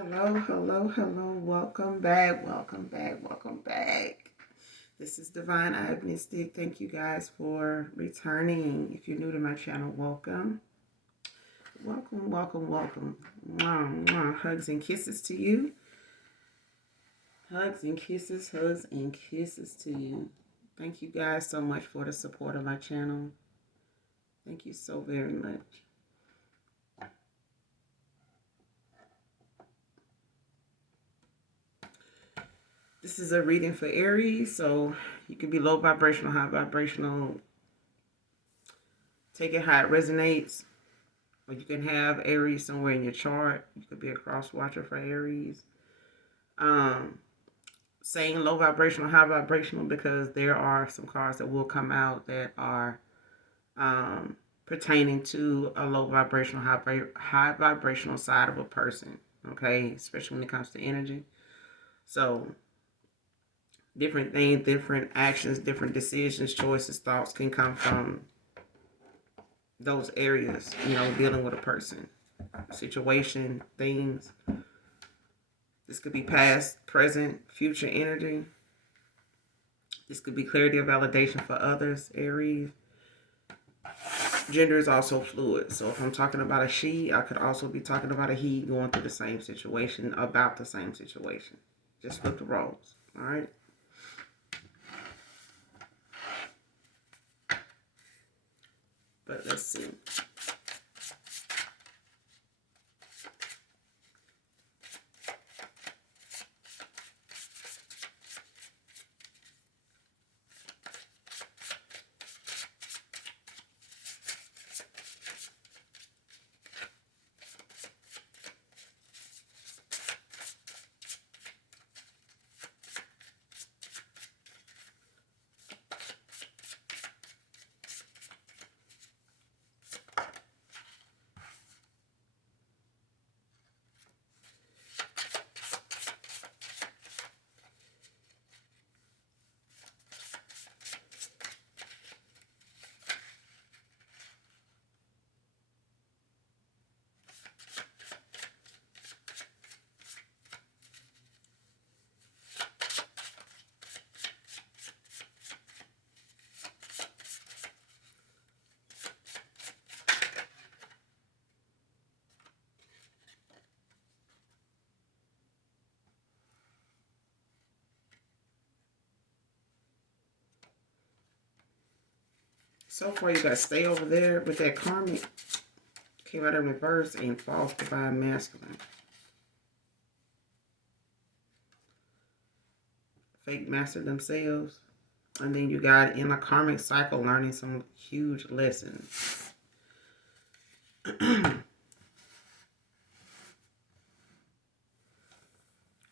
Hello. Welcome back. This is Divine Agnostic. Thank you guys for returning. If you're new to my channel, welcome. Welcome. Mwah, mwah. Hugs and kisses to you. Hugs and kisses to you. Thank you guys so much for the support of my channel. Thank you so very much. This is a reading for Aries, so you can be low vibrational, high vibrational. Take it how it resonates. Or you can have Aries somewhere in your chart. You could be a cross watcher for Aries. Saying low vibrational, high vibrational, because there are some cards that will come out that are pertaining to a low vibrational, high vibrational side of a person. Okay, especially when it comes to energy. So different things, different actions, different decisions, choices, thoughts can come from those areas, dealing with a person, situation, things. This could be past, present, future energy. This could be clarity or validation for others, Aries. Gender is also fluid. So if I'm talking about a she, I could also be talking about a he going through the same situation, about the same situation. Just flip the roles, all right? But let's see. So far, you got to stay over there with that karmic. Came out in reverse and false divine masculine. Fake master themselves. And then you got in a karmic cycle learning some huge lessons.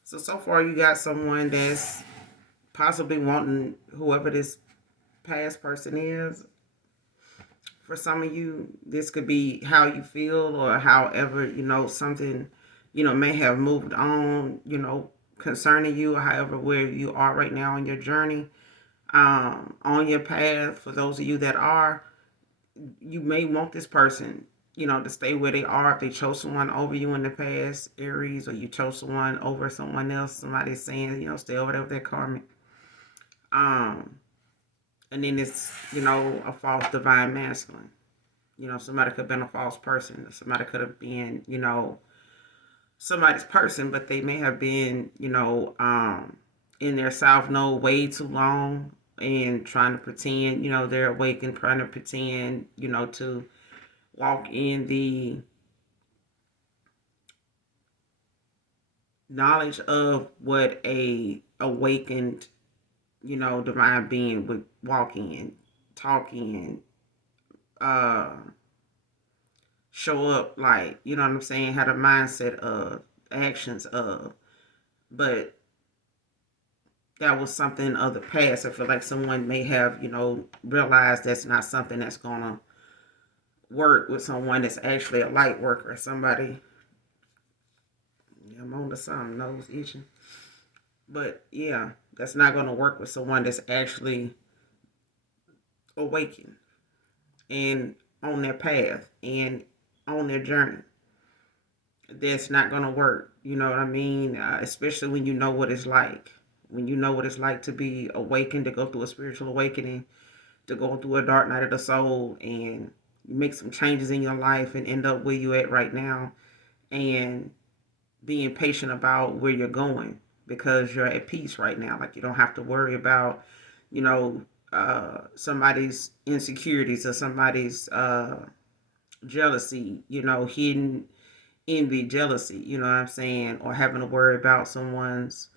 So far you got someone that's possibly wanting whoever this past person is. For some of you, this could be how you feel or however, something, may have moved on, concerning you, or however, where you are right now on your journey, on your path. For those of you that are, you may want this person, to stay where they are. If they chose someone over you in the past, Aries, or you chose someone over someone else, somebody's saying, stay over there with that karmic. And then it's, a false divine masculine. Somebody could have been a false person. Somebody could have been, somebody's person, but they may have been, in their south node way too long and trying to pretend, they're awake and trying to pretend, to walk in the knowledge of what a awakened, divine being would walk in, talk in, show up like, what I'm saying, had a mindset of, actions of. But that was something of the past. I feel like someone may have, realized that's not something that's gonna work with someone that's actually a light worker. Somebody, I'm on to something, nose itching. But yeah, that's not gonna work with someone that's actually awakened and on their path and on their journey. that's not going to work. You know what I mean? Especially when you know what it's like. When you know what it's like to be awakened, to go through a spiritual awakening, to go through a dark night of the soul, and make some changes in your life and end up where you at right now, and being patient about where you're going because you're at peace right now. Like, you don't have to worry about, you know, somebody's insecurities or somebody's jealousy, hidden envy, jealousy, you know what I'm saying, or having to worry about someone's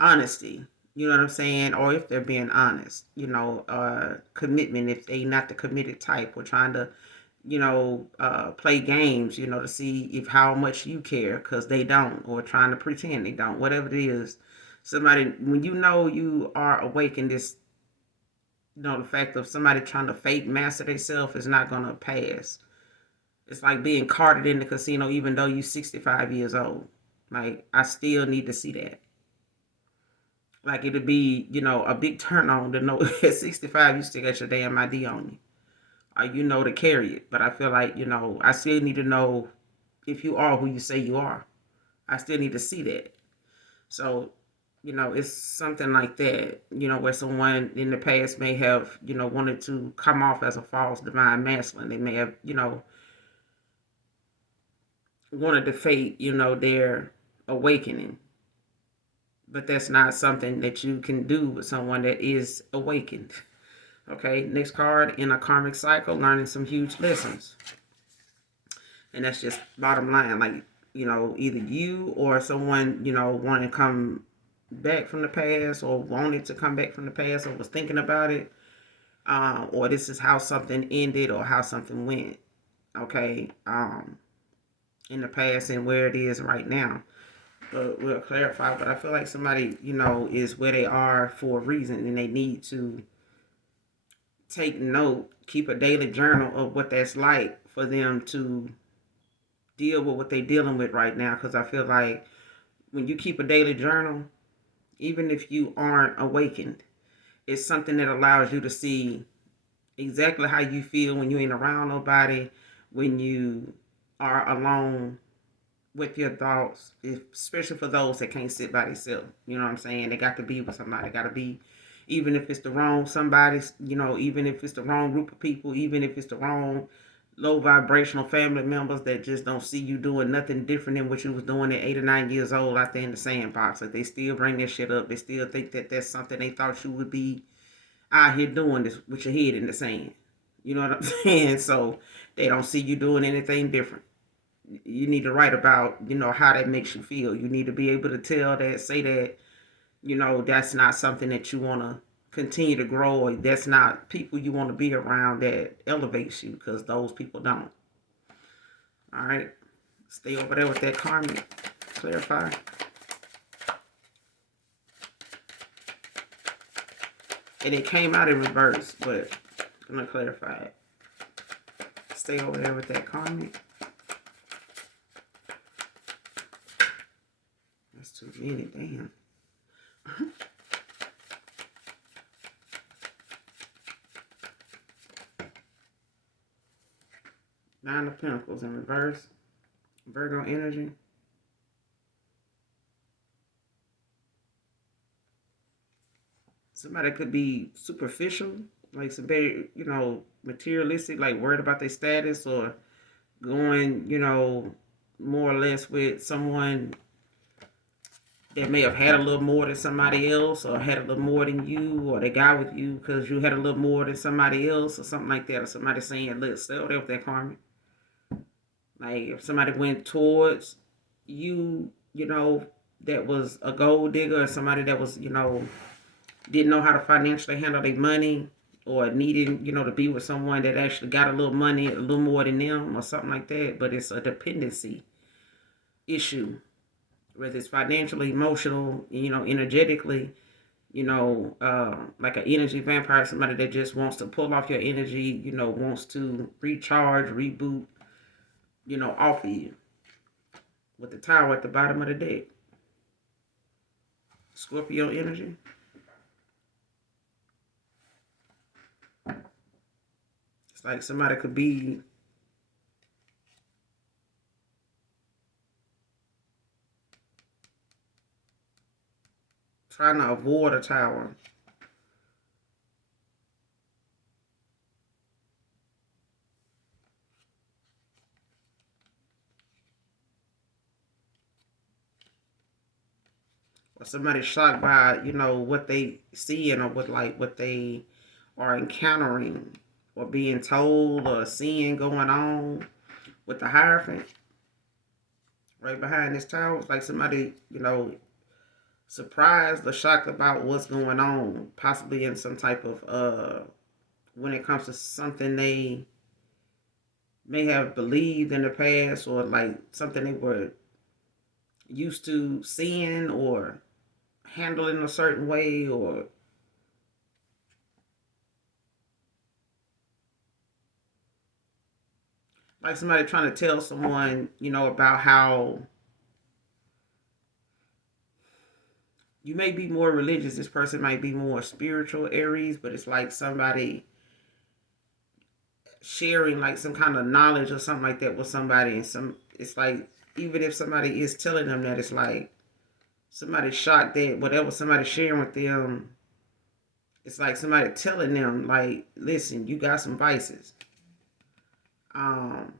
honesty, you know what I'm saying, or if they're being honest, commitment, if they not the committed type, or trying to, play games, to see if how much you care because they don't, or trying to pretend they don't, whatever it is. Somebody, when you are awake in this, the fact of somebody trying to fake master themselves is not going to pass. It's like being carted in the casino even though you're 65 years old. Like, I still need to see that. Like, it'd be, a big turn on to know at 65 you still got your damn ID on you. Or to carry it. But I feel like, I still need to know if you are who you say you are. I still need to see that. So, it's something like that, where someone in the past may have, wanted to come off as a false divine masculine. They may have, wanted to fake, their awakening. But that's not something that you can do with someone that is awakened. Okay, next card, in a karmic cycle, learning some huge lessons. And that's just bottom line. Like, either you or someone, want to come back from the past, or wanted to come back from the past, or was thinking about it. Or this is how something ended or how something went. Okay, in the past and where it is right now. But we'll clarify. But I feel like somebody, is where they are for a reason, and they need to take note, keep a daily journal of what that's like for them to deal with what they're dealing with right now. Because I feel like when you keep a daily journal, even if you aren't awakened, it's something that allows you to see exactly how you feel when you ain't around nobody, when you are alone with your thoughts, especially for those that can't sit by themselves. You know what I'm saying? They got to be with somebody. They got to be, even if it's the wrong somebody, even if it's the wrong group of people, even if it's the wrong low vibrational family members that just don't see you doing nothing different than what you was doing at 8 or 9 years old out there in the sandbox. Like, they still bring that shit up. They still think that that's something they thought you would be out here doing this with your head in the sand. You know what I'm saying? So they don't see you doing anything different. You need to write about, how that makes you feel. You need to be able to tell that, say that, that's not something that you want to continue to grow, or that's not people you want to be around that elevates you, because those people don't. All right. Stay over there with that karmic. Clarify. And it came out in reverse, but I'm going to clarify it. Stay over there with that karmic. That's too many, damn. Nine of Pentacles in reverse. Virgo energy. Somebody could be superficial, like some very, materialistic, like worried about their status, or going, more or less with someone that may have had a little more than somebody else, or had a little more than you, or they got with you because you had a little more than somebody else, or something like that, or somebody saying, look, stay over there with that karma. Like, if somebody went towards you, that was a gold digger, or somebody that was, didn't know how to financially handle their money, or needing, to be with someone that actually got a little money, a little more than them, or something like that, but it's a dependency issue, whether it's financially, emotional, energetically, like an energy vampire, somebody that just wants to pull off your energy, wants to recharge, reboot, off of you, with the tower at the bottom of the deck. Scorpio energy. It's like somebody could be trying to avoid a tower. Or somebody shocked by, what they seeing or what they are encountering or being told or seeing going on with the Hierophant right behind this tower. It's like somebody, surprised or shocked about what's going on, possibly in some type of when it comes to something they may have believed in the past, or like something they were used to seeing or handling a certain way, or like somebody trying to tell someone, about how you may be more religious, this person might be more spiritual, Aries, but it's like somebody sharing like some kind of knowledge or something like that with somebody, and it's like, even if somebody is telling them that, it's like somebody shocked that whatever somebody's sharing with them, it's like somebody telling them, like, listen, you got some vices. Um,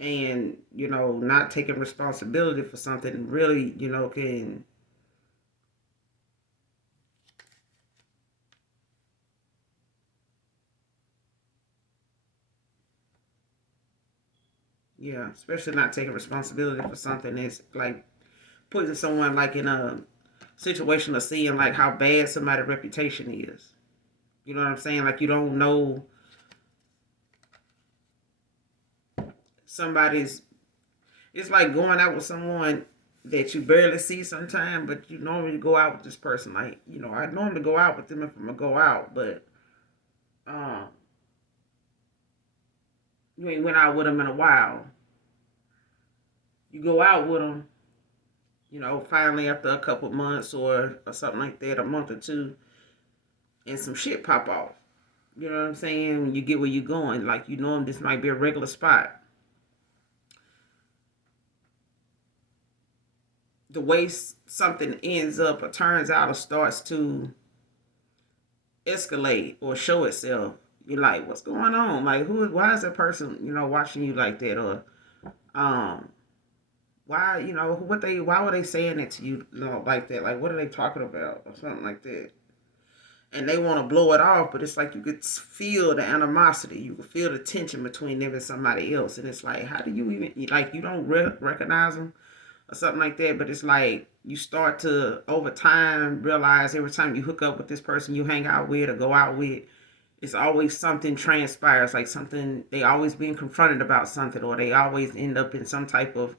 and, not taking responsibility for something really, can, yeah, especially not taking responsibility for something that's like putting someone like in a situation of seeing like how bad somebody's reputation is. You know what I'm saying? Like, you don't know somebody's. It's like going out with someone that you barely see sometime, but you normally go out with this person. Like, I normally go out with them if I'm gonna go out, but um, you ain't went out with them in a while. You go out with them, finally after a couple months or something like that, a month or two, and some shit pop off. You know what I'm saying? When you get where you're going, like, this might be a regular spot. The way something ends up or turns out or starts to escalate or show itself, you're like, what's going on? Like, why is that person, watching you like that? Or, um, why, why were they saying it to you, like that? Like, what are they talking about? Or something like that. And they want to blow it off, but it's like you could feel the animosity. You could feel the tension between them and somebody else. And it's like, how do you even, like, you don't recognize them or something like that, but it's like you start to over time realize every time you hook up with this person you hang out with or go out with, it's always something transpires, like something, they always being confronted about something, or they always end up in some type of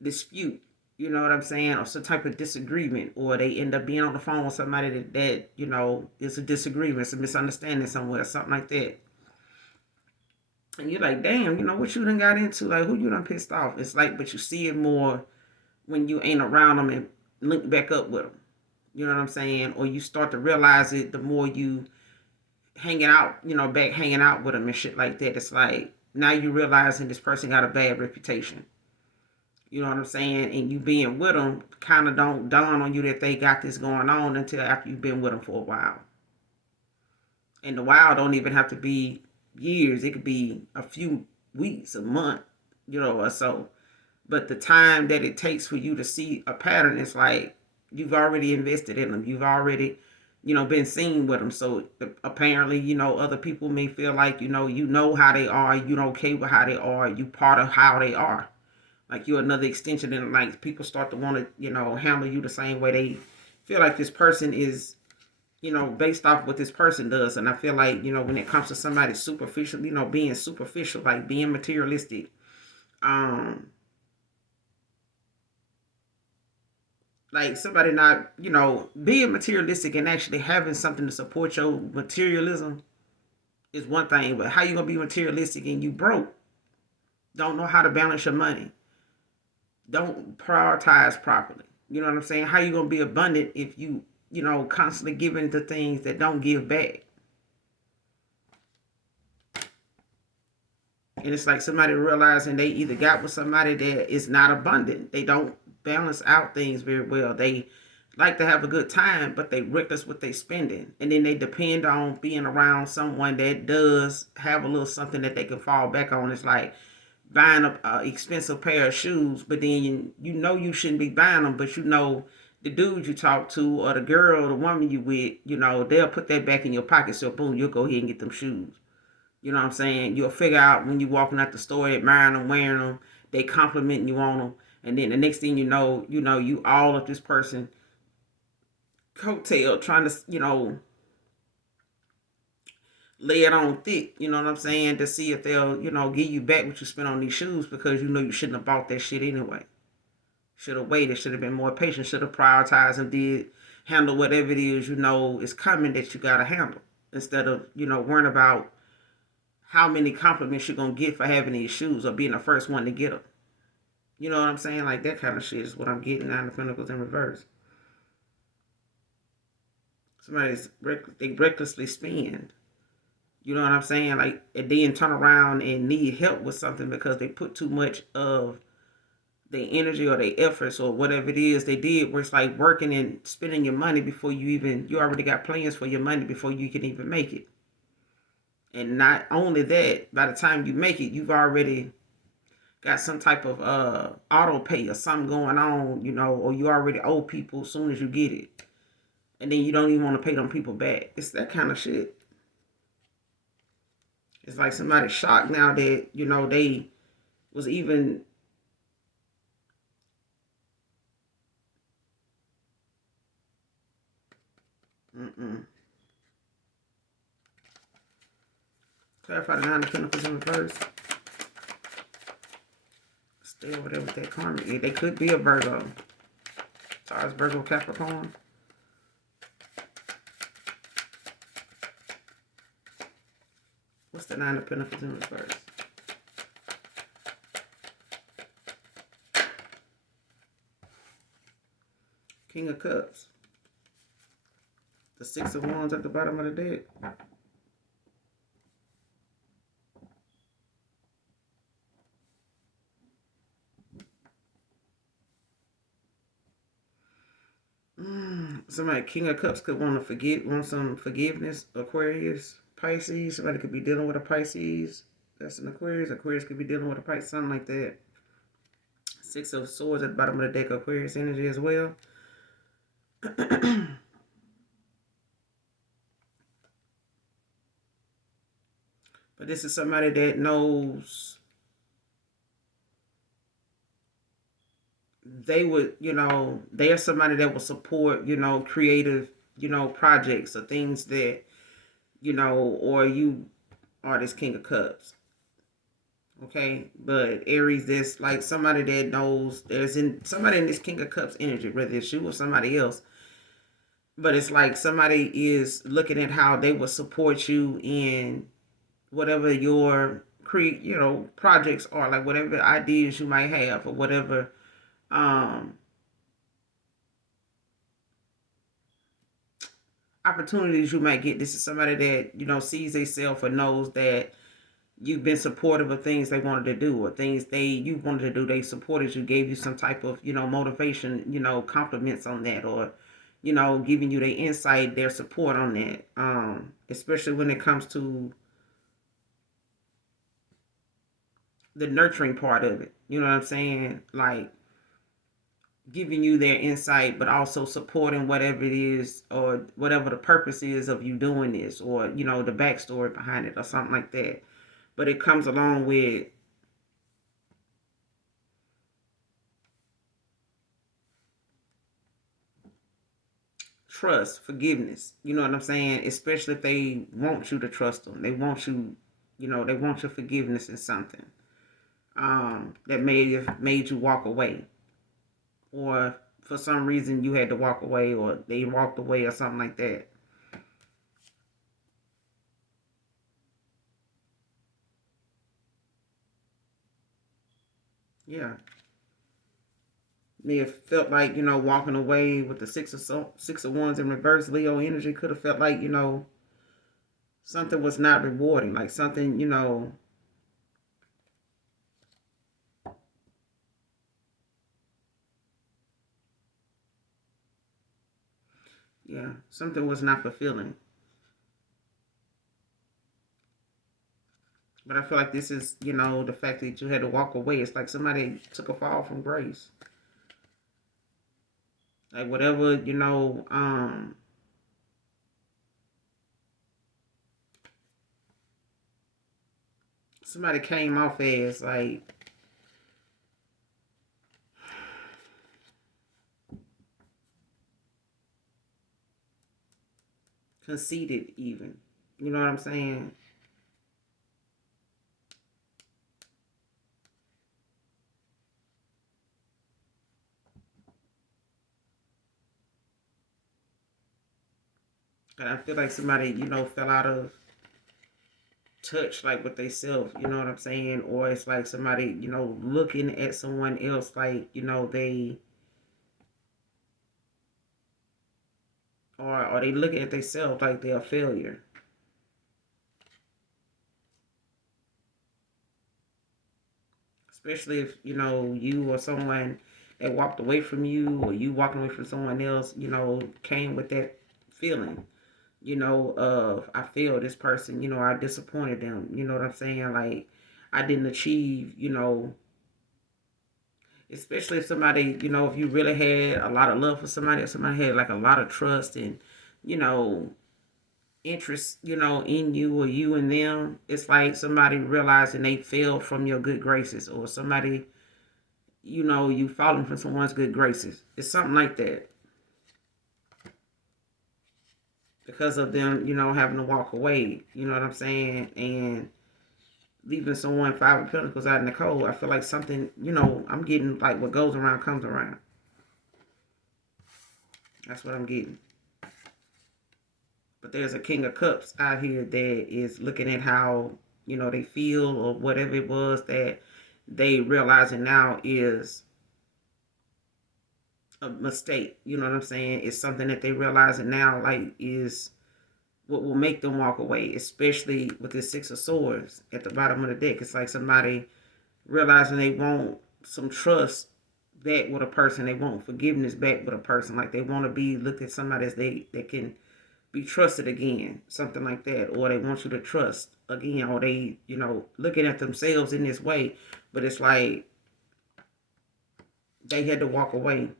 dispute, you know what I'm saying, or some type of disagreement, or they end up being on the phone with somebody that is a disagreement, it's a misunderstanding somewhere, something like that. And you're like, damn, what you done got into, like, who you done pissed off. It's like, but you see it more when you ain't around them and link back up with them. You know what I'm saying? Or you start to realize it the more you hanging out, back hanging out with them and shit like that. It's like now you realizing this person got a bad reputation. You know what I'm saying? And you being with them kind of don't dawn on you that they got this going on until after you've been with them for a while. And the while don't even have to be years. It could be a few weeks, a month, or so. But the time that it takes for you to see a pattern, it's like you've already invested in them. You've already, been seen with them. So apparently, other people may feel like, you know how they are. You're okay with how they are. You part of how they are. Like you're another extension. And like people start to want to, handle you the same way they feel like this person is, based off what this person does. And I feel like, when it comes to somebody superficial, being superficial, like being materialistic, um, like somebody not, being materialistic and actually having something to support your materialism is one thing, but how you gonna be materialistic and you broke, don't know how to balance your money, don't prioritize properly, you know what I'm saying? How you gonna be abundant if you, constantly giving to things that don't give back? And it's like somebody realizing they either got with somebody that is not abundant. They don't balance out things very well. They like to have a good time, but they reckless with their spending. And then they depend on being around someone that does have a little something that they can fall back on. It's like buying a expensive pair of shoes, but then you know you shouldn't be buying them, but you know the dude you talk to or the girl or the woman you with, you know, they'll put that back in your pocket. So boom, you'll go ahead and get them shoes. You know what I'm saying? You'll figure out when you're walking out the store, admiring them, wearing them, they complimenting you on them, and then the next thing you all of this person coattail trying to, lay it on thick. You know what I'm saying? To see if they'll, give you back what you spent on these shoes because you know you shouldn't have bought that shit anyway. Should have waited. Should have been more patient. Should have prioritized and did handle whatever it is is coming that you gotta handle instead of worrying about how many compliments you're gonna get for having these shoes or being the first one to get them. You know what I'm saying? Like that kind of shit is what I'm getting out of the Pentacles in reverse. They recklessly spend. You know what I'm saying? Like, and then turn around and need help with something because they put too much of their energy or their efforts or whatever it is they did, where it's like working and spending your money before you already got plans for your money before you can even make it. And not only that, by the time you make it, you've already got some type of auto pay or something going on, or you already owe people as soon as you get it. And then you don't even want to pay them people back. It's that kind of shit. It's like somebody shocked now that, they was even clarify the 9 of Pentacles in reverse. Stay over there with that karma. Yeah, they could be a Virgo. Taurus, Virgo, Capricorn. What's the 9 of Pentacles in reverse? King of Cups. The 6 of Wands at the bottom of the deck. Somebody, King of Cups, could want some forgiveness. Aquarius, Pisces. Somebody could be dealing with a Pisces. That's an Aquarius. Aquarius could be dealing with a Pisces, something like that. 6 of Swords at the bottom of the deck. Aquarius energy as well. But this is somebody that knows they would, they are somebody that will support, creative, projects or things that, or you are this King of Cups. Okay, but Aries, this like somebody that knows somebody in this King of Cups energy, whether it's you or somebody else. But it's like somebody is looking at how they will support you in whatever your projects are, like whatever ideas you might have or whatever opportunities you might get. This is somebody that sees themselves or knows that you've been supportive of things they wanted to do or things you wanted to do. They supported you, gave you some type of motivation, compliments on that, or giving you their insight, their support on that. Especially when it comes to the nurturing part of it. You know what I'm saying? Like giving you their insight, but also supporting whatever it is or whatever the purpose is of you doing this, or the backstory behind it or something like that. But it comes along with trust, forgiveness. You know what I'm saying? Especially if they want you to trust them. They want you, they want your forgiveness in something that may have made you walk away. Or for some reason you had to walk away, or they walked away, or something like that. Yeah. May have felt like, walking away with the six of Wands in reverse. Leo energy could have felt like, something was not rewarding. Like something, Yeah, something was not fulfilling. But I feel like this is, the fact that you had to walk away. It's like somebody took a fall from grace. Like whatever, somebody came off as like conceited, even. You know what I'm saying? And I feel like somebody, fell out of touch, like with they self. You know what I'm saying? Or it's like somebody, looking at someone else, like they, or they looking at themselves like they're a failure. Especially if you or someone that walked away from you, or you walking away from someone else, came with that feeling, of I failed this person, I disappointed them, you know what I'm saying? Like I didn't achieve, especially if somebody, if you really had a lot of love for somebody, if somebody had like a lot of trust and, you know, interest, in you or you in them, it's like somebody realizing they fell from your good graces, or somebody, you falling from someone's good graces. It's something like that because of them, having to walk away. You know what I'm saying? And leaving someone five of pentacles out in the cold. I feel like something, I'm getting like what goes around comes around. That's what I'm getting. But there's a king of cups out here that is looking at how, they feel or whatever it was that they realizing now is a mistake. You know what I'm saying? It's something that they realizing now like is what will make them walk away, especially with the Six of Swords at the bottom of the deck. It's like somebody realizing they want some trust back with a person. They want forgiveness back with a person. Like they want to be looked at somebody as they can be trusted again, something like that. Or they want you to trust again, or they, looking at themselves in this way. But it's like they had to walk away,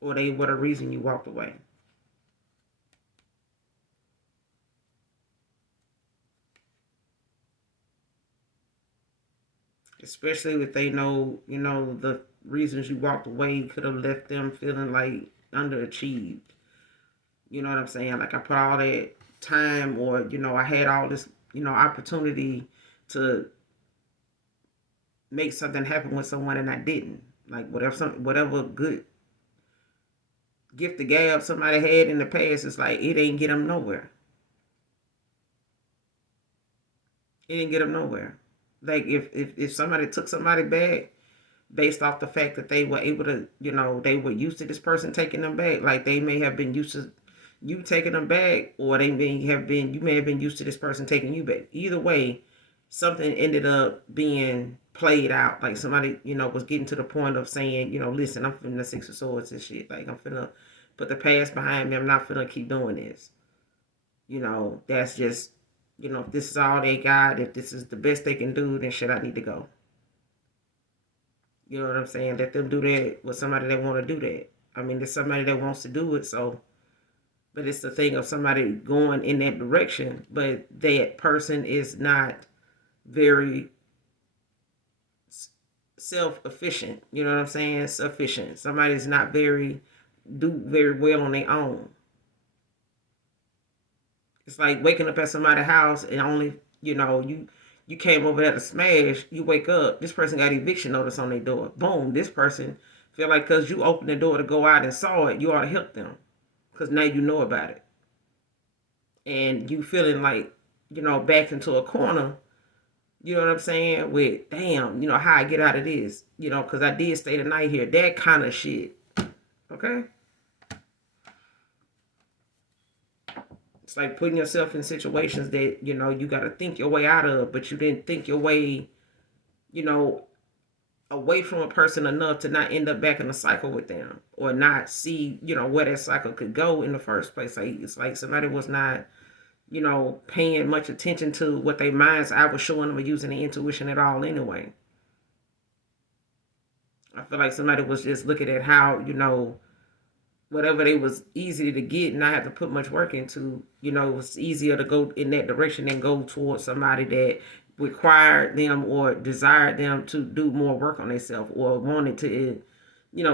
or they what a reason you walked away. Especially if they know, the reasons you walked away could have left them feeling like underachieved. You know what I'm saying? Like I put all that time, or I had all this, opportunity to make something happen with someone and I didn't. Like whatever good gift the gab somebody had in the past, it's like it ain't get them nowhere. It didn't get them nowhere. Like if somebody took somebody back based off the fact that they were able to, they were used to this person taking them back. Like they may have been used to you taking them back, or you may have been used to this person taking you back. Either way, something ended up being played out. Like somebody, was getting to the point of saying, listen, I'm finna Six of Swords and shit. Like I'm finna put the past behind me. I'm not finna keep doing this. That's just, if this is all they got, if this is the best they can do, then shit, I need to go. You know what I'm saying? Let them do that with somebody that want to do that. I mean, there's somebody that wants to do it, so. But it's the thing of somebody going in that direction, but that person is not very self-efficient. You know what I'm saying? Sufficient. Somebody's not do very well on their own. It's like waking up at somebody's house and only, you came over there to smash. You wake up, this person got eviction notice on their door. Boom, this person feel like because you opened the door to go out and saw it, you ought to help them because now you know about it, and you feeling like backed into a corner. You know what I'm saying? With damn, how I get out of this, because I did stay the night here. That kind of shit. Okay. It's like putting yourself in situations that you got to think your way out of, but you didn't think your way, you know, away from a person enough to not end up back in a cycle with them, or not see, where that cycle could go in the first place. Like, it's like somebody was not, paying much attention to what their mind's eye was showing them, or using the intuition at all anyway. I feel like somebody was just looking at how, whatever they was easy to get and not have to put much work into, it was easier to go in that direction than go towards somebody that required them or desired them to do more work on themselves, or wanted to,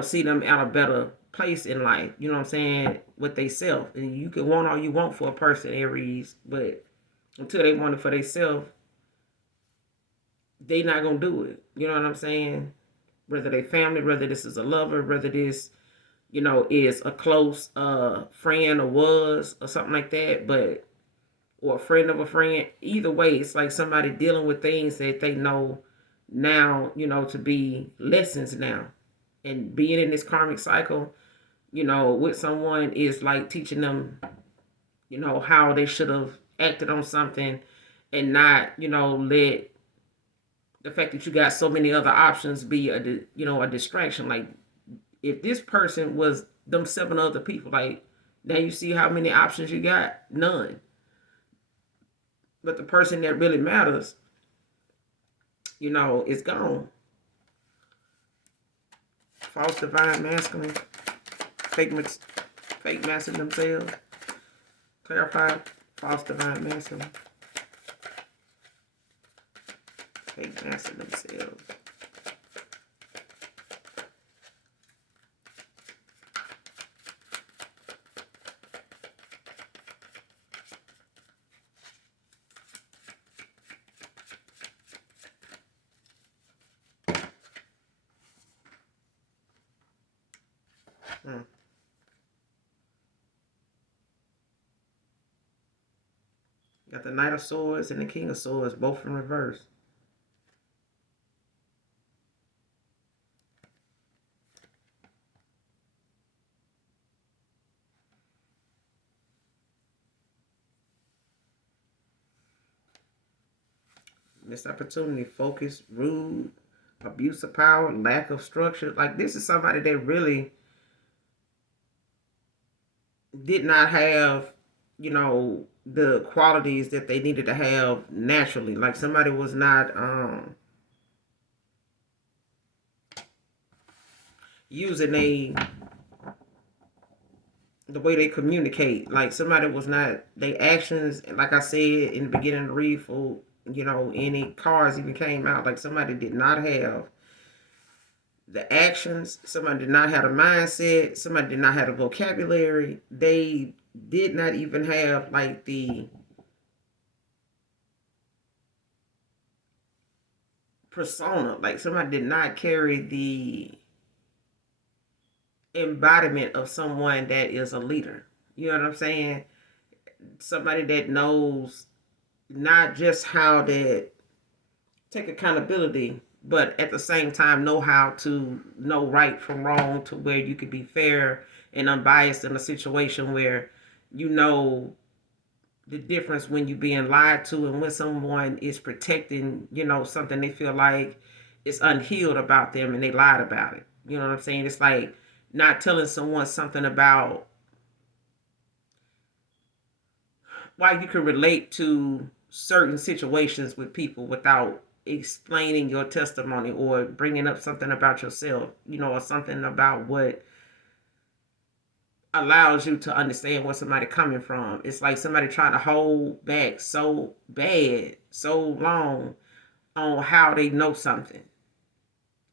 see them at a better place in life. You know what I'm saying? With they self. And you can want all you want for a person, Aries, but until they want it for themselves, they not gonna do it. You know what I'm saying? Whether they family, whether this is a lover, whether this, is a close friend or was or something like that, but or a friend of a friend. Either way, it's like somebody dealing with things that they know now, to be lessons now. And being in this karmic cycle, with someone is like teaching them, how they should have acted on something, and not, let the fact that you got so many other options be a distraction. Like, if this person was them seven other people, like, now you see how many options you got? None. But the person that really matters, is gone. False divine masculine, fake fake masculine themselves. Clarify. False divine masculine, fake masculine themselves. Hmm. Got the Knight of Swords and the King of Swords, both in reverse. Missed opportunity, focus, rude, abuse of power, lack of structure. Like, this is somebody that really did not have, the qualities that they needed to have naturally. Like, somebody was not using the way they communicate. Like, somebody was not, they actions, like I said in the beginning of the read, for any cards even came out, like somebody did not have the actions, somebody did not have a mindset, somebody did not have a vocabulary, they did not even have like the persona. Like, somebody did not carry the embodiment of someone that is a leader. You know what I'm saying? Somebody that knows not just how to take accountability, but at the same time know how to know right from wrong, to where you could be fair and unbiased in a situation where you know the difference when you're being lied to, and when someone is protecting, something they feel like is unhealed about them and they lied about it. You know what I'm saying? It's like not telling someone something about why you can relate to certain situations with people without explaining your testimony, or bringing up something about yourself, or something about what allows you to understand where somebody coming from. It's like somebody trying to hold back so bad, so long, on how they know something.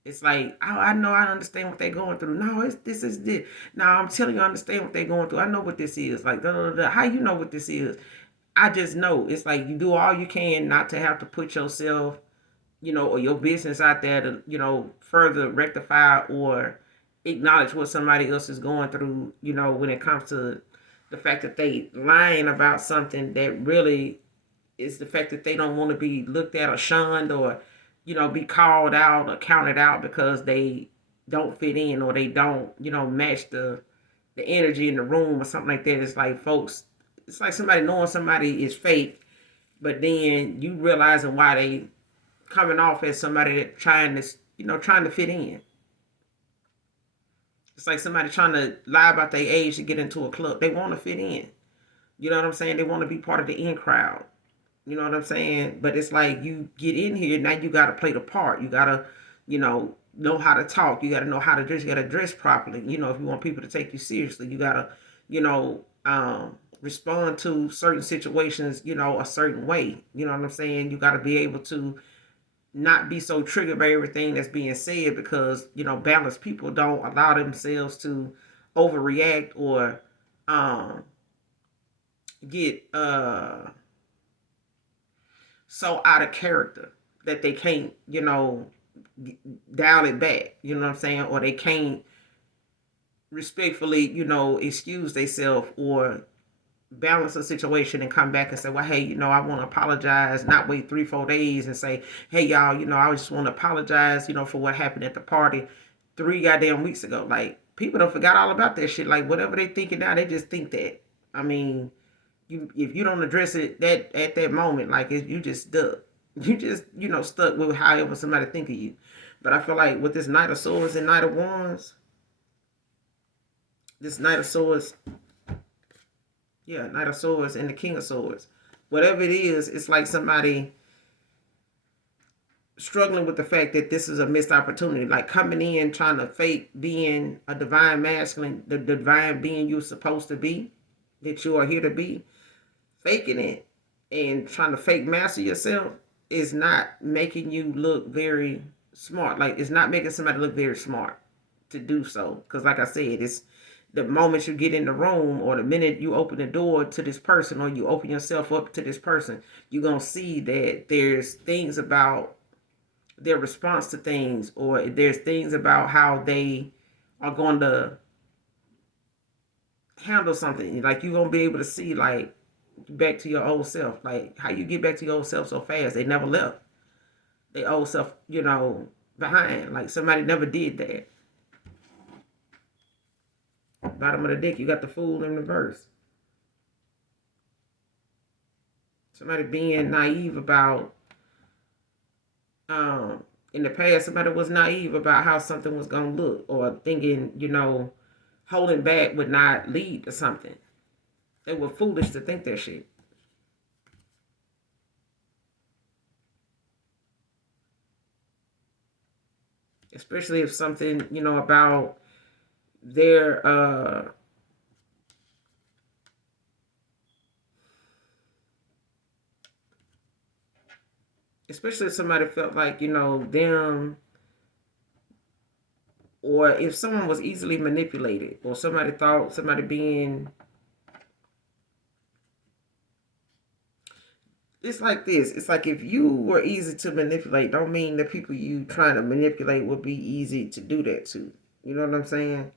It's like, oh, I know, I understand what they're going through. No, this is this. No, I'm telling you, I understand what they're going through. I know what this is. Like, da, da, da. How you know what this is? I just know. It's like you do all you can not to have to put yourself, or your business out there to, further rectify or acknowledge what somebody else is going through, when it comes to the fact that they lying about something that really is the fact that they don't want to be looked at or shunned, or, be called out or counted out because they don't fit in, or they don't, match the energy in the room or something like that. It's like, folks, it's like somebody knowing somebody is fake, but then you realizing why they coming off as somebody that trying to trying to fit in. It's like somebody trying to lie about their age to get into a club. They want to fit in. You know what I'm saying? They want to be part of the in crowd. You know what I'm saying? But it's like you get in here, now you got to play the part. You got to, know how to talk. You got to know how to dress. You got to dress properly. If you want people to take you seriously, you got to, respond to certain situations, a certain way. You know what I'm saying? You got to be able to not be so triggered by everything that's being said because, balanced people don't allow themselves to overreact or um, get so out of character that they can't, dial it back, you know what I'm saying? Or they can't respectfully, excuse themselves or balance a situation and come back and say, well, hey, I want to apologize, not wait 3-4 days and say, hey, y'all, I just want to apologize, for what happened at the party 3 goddamn weeks ago. Like, people don't forgot all about that shit. Like, whatever they thinking now, they just think that. I mean, if you don't address it that at that moment, like you just stuck. You just stuck with however somebody think of you. But I feel like with this Knight of Swords and Knight of Wands, this Knight of Swords, yeah, Knight of Swords and the King of Swords, whatever it is, it's like somebody struggling with the fact that this is a missed opportunity, like coming in trying to fake being a divine masculine, the divine being you're supposed to be, that you are here to be, faking it and trying to fake master yourself is not making you look very smart. Like, it's not making somebody look very smart to do so. Because like I said, it's the moment you get in the room or the minute you open the door to this person or you open yourself up to this person, you're going to see that there's things about their response to things, or there's things about how they are going to handle something. Like, you're going to be able to see, like, back to your old self. Like, how you get back to your old self so fast? They never left their old self, behind. Like, somebody never did that. Bottom of the deck, you got the Fool in reverse. Somebody being naive about, in the past, somebody was naive about how something was going to look, or thinking, holding back would not lead to something. They were foolish to think that shit. Especially if something, about their especially if somebody felt like, them, or if someone was easily manipulated, or somebody thought somebody being, it's like this. It's like if you were easy to manipulate, don't mean the people you trying to manipulate would be easy to do that to. You know what I'm saying?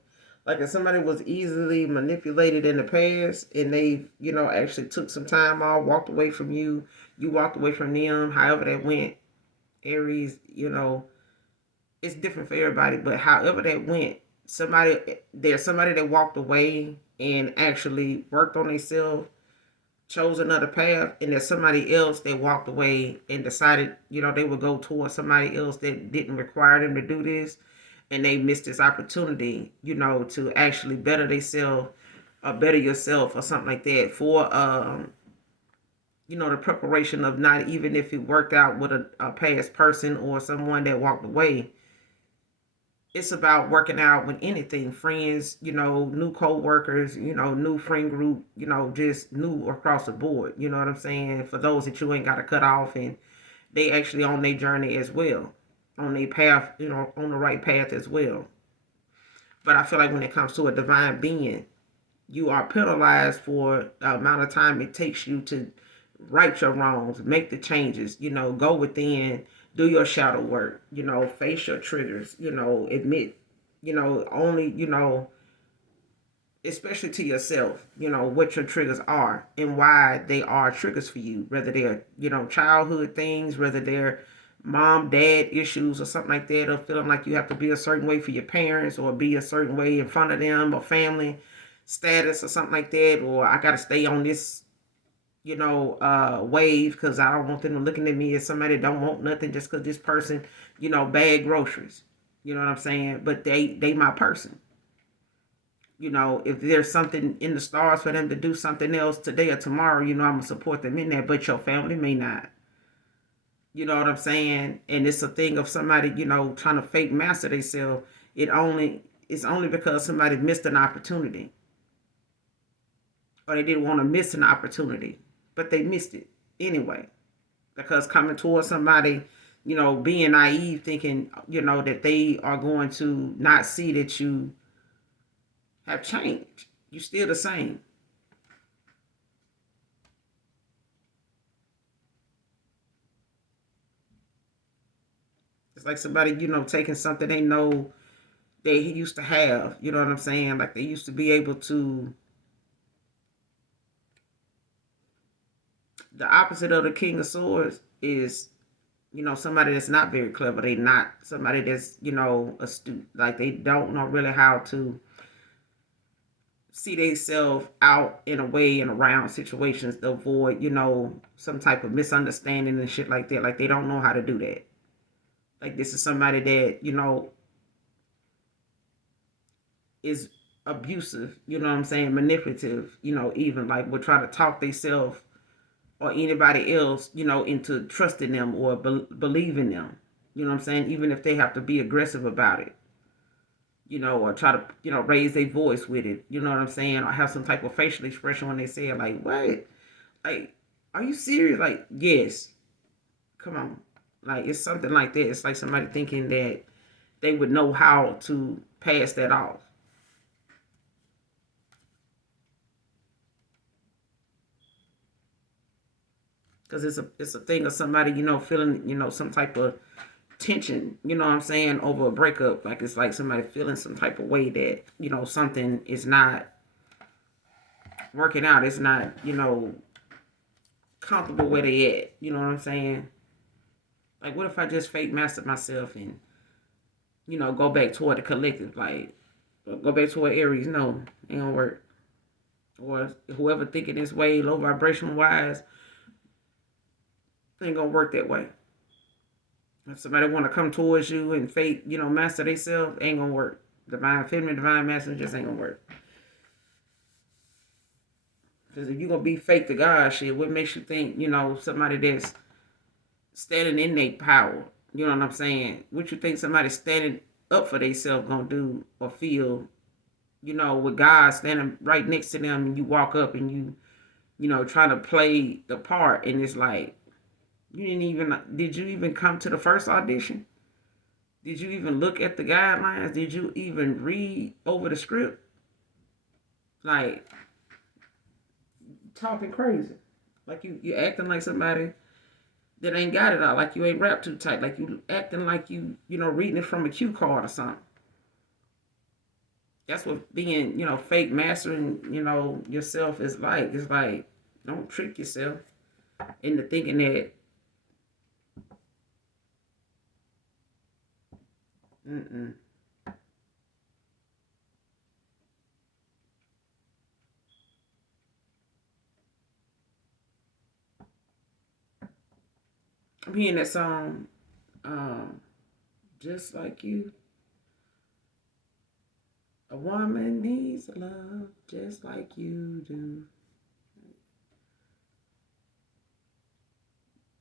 Like, if somebody was easily manipulated in the past and they, actually took some time off, walked away from you, you walked away from them, however that went, Aries, it's different for everybody, but however that went, there's somebody that walked away and actually worked on themselves, chose another path, and there's somebody else that walked away and decided, they would go towards somebody else that didn't require them to do this, and they missed this opportunity, to actually better themselves or better yourself or something like that for the preparation of, not even if it worked out with a past person or someone that walked away. It's about working out with anything, friends, new co-workers, new friend group, just new across the board. You know what I'm saying? For those that you ain't got to cut off, and they actually on their journey as well, on their path, on the right path as well. But I feel like when it comes to a divine being, you are penalized for the amount of time it takes you to right your wrongs, make the changes, go within, do your shadow work, face your triggers, admit, only, especially to yourself, what your triggers are and why they are triggers for you, whether they're, childhood things, whether they're mom, dad issues or something like that, or feeling like you have to be a certain way for your parents or be a certain way in front of them, or family status or something like that, or I got to stay on this, wave, because I don't want them looking at me as somebody that don't want nothing just because this person, bag groceries. You know what I'm saying? But they my person. If there's something in the stars for them to do something else today or tomorrow, I'm gonna support them in that. But your family may not. You know what I'm saying? And it's a thing of somebody, trying to fake master themselves. It's only because somebody missed an opportunity, or they didn't want to miss an opportunity, but they missed it anyway. Because coming towards somebody, being naive, thinking, that they are going to not see that you have changed. You still the same. It's like somebody, taking something they know they used to have. You know what I'm saying? Like they used to be able to. The opposite of the King of Swords is, somebody that's not very clever. They not somebody that's, astute. Like they don't know really how to see themselves out in a way and around situations to avoid, some type of misunderstanding and shit like that. Like they don't know how to do that. Like this is somebody that, is abusive, what I'm saying, manipulative, even like would try to talk themselves or anybody else, into trusting them or believing them. You know what I'm saying? Even if they have to be aggressive about it, or try to, raise their voice with it. You know what I'm saying? Or have some type of facial expression when they say it, like, what? Like, are you serious? Like, yes. Come on. Like, it's something like that. It's like somebody thinking that they would know how to pass that off. Because it's a thing of somebody, feeling, some type of tension, you know what I'm saying, over a breakup. Like it's like somebody feeling some type of way that, something is not working out. It's not, comfortable where they at. You know what I'm saying? Like what if I just fake master myself and, go back toward the collective, like go back toward Aries? No, ain't gonna work. Or whoever thinking this way, low vibrational wise, ain't gonna work that way. If somebody want to come towards you and fake, master themselves, ain't gonna work. Divine feminine, divine masculine just ain't gonna work. Because if you're gonna be fake to God, shit, what makes you think, somebody that's standing in their power? You know what I'm saying? What you think somebody standing up for themselves gonna do or feel, with God standing right next to them and you walk up and you trying to play the part and it's like, did you even come to the first audition? Did you even look at the guidelines? Did you even read over the script? Like, talking crazy. Like you acting like somebody that ain't got it all. Like you ain't wrapped too tight. Like you acting like reading it from a cue card or something. That's what being, fake mastering, yourself is like. It's like, don't trick yourself into thinking that, mm-mm, I'm hearing that song, um, just like you. A woman needs love just like you do.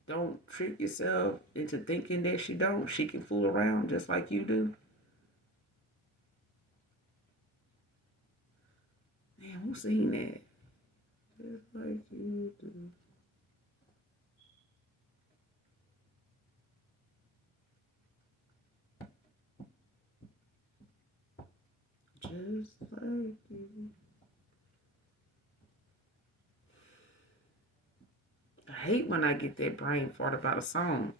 Don't trick yourself into thinking that she don't. She can fool around just like you do. Man, who seen that? Just like you do. Just like you. I hate when I get that brain fart about a song.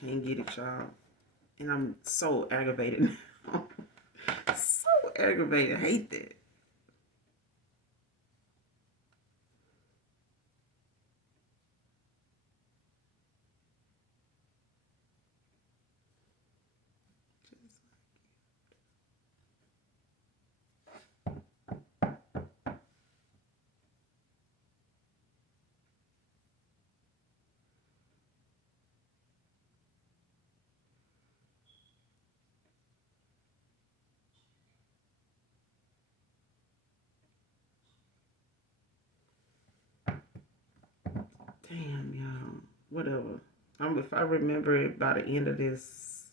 Can't get it, y'all. And I'm so aggravated now. So aggravated. I hate that. Damn, y'all. Whatever. If I remember it by the end of this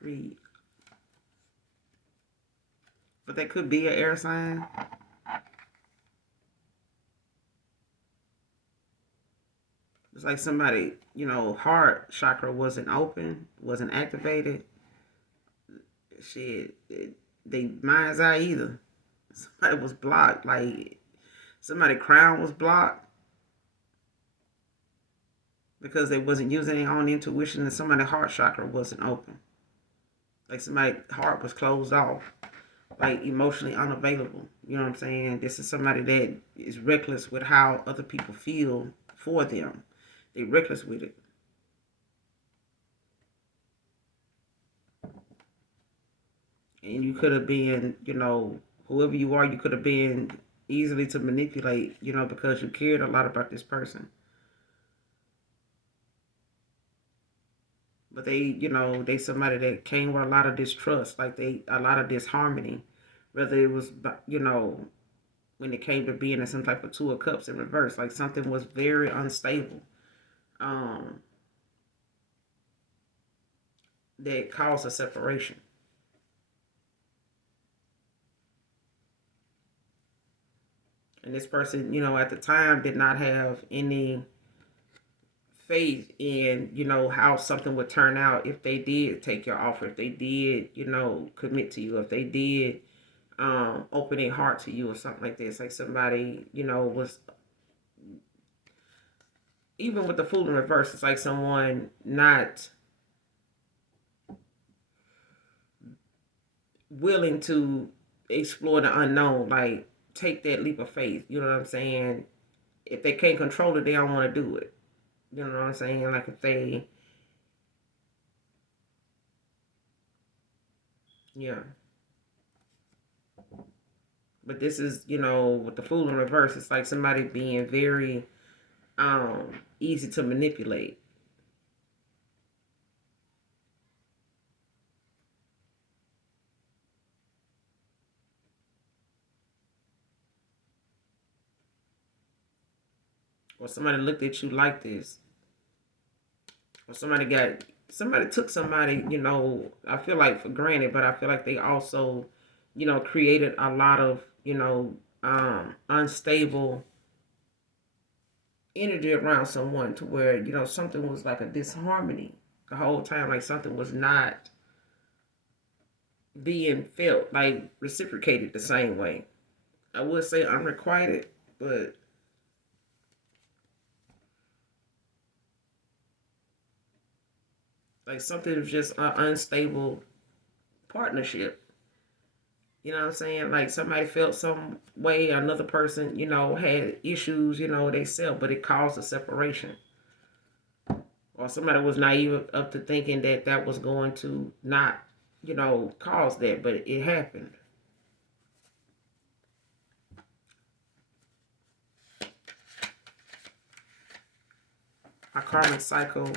read. But that could be an air sign. It's like somebody, heart chakra wasn't open, wasn't activated. Shit, they mind's eye either. Somebody was blocked. Like somebody crown was blocked because they wasn't using their own intuition, and somebody's heart chakra wasn't open. Like somebody's heart was closed off, like emotionally unavailable. You know what I'm saying? This is somebody that is reckless with how other people feel for them. They reckless with it. And you could have been, whoever you are, you could have been easily to manipulate, because you cared a lot about this person. But they somebody that came with a lot of distrust, like a lot of disharmony, whether it was, when it came to being in some type of two of cups in reverse, like something was very unstable, um, that caused a separation. And this person, at the time did not have any faith in, how something would turn out if they did take your offer, if they did, commit to you, if they did open their heart to you or something like this. Like somebody, was, even with the fool in reverse, it's like someone not willing to explore the unknown, like take that leap of faith. You know what I'm saying? If they can't control it, they don't want to do it. You know what I'm saying? Like if they, yeah. But this is, with the fool in reverse, it's like somebody being very easy to manipulate. Or somebody looked at you like this. Or somebody took somebody, I feel like for granted, but I feel like they also, created a lot of, unstable energy around someone to where, something was like a disharmony the whole time, like something was not being felt, like reciprocated the same way. I would say unrequited, but like something was just an unstable partnership. You know what I'm saying? Like somebody felt some way, another person, had issues, they self, but it caused a separation. Or somebody was naive up to thinking that that was going to not, cause that, but it happened. A karmic cycle,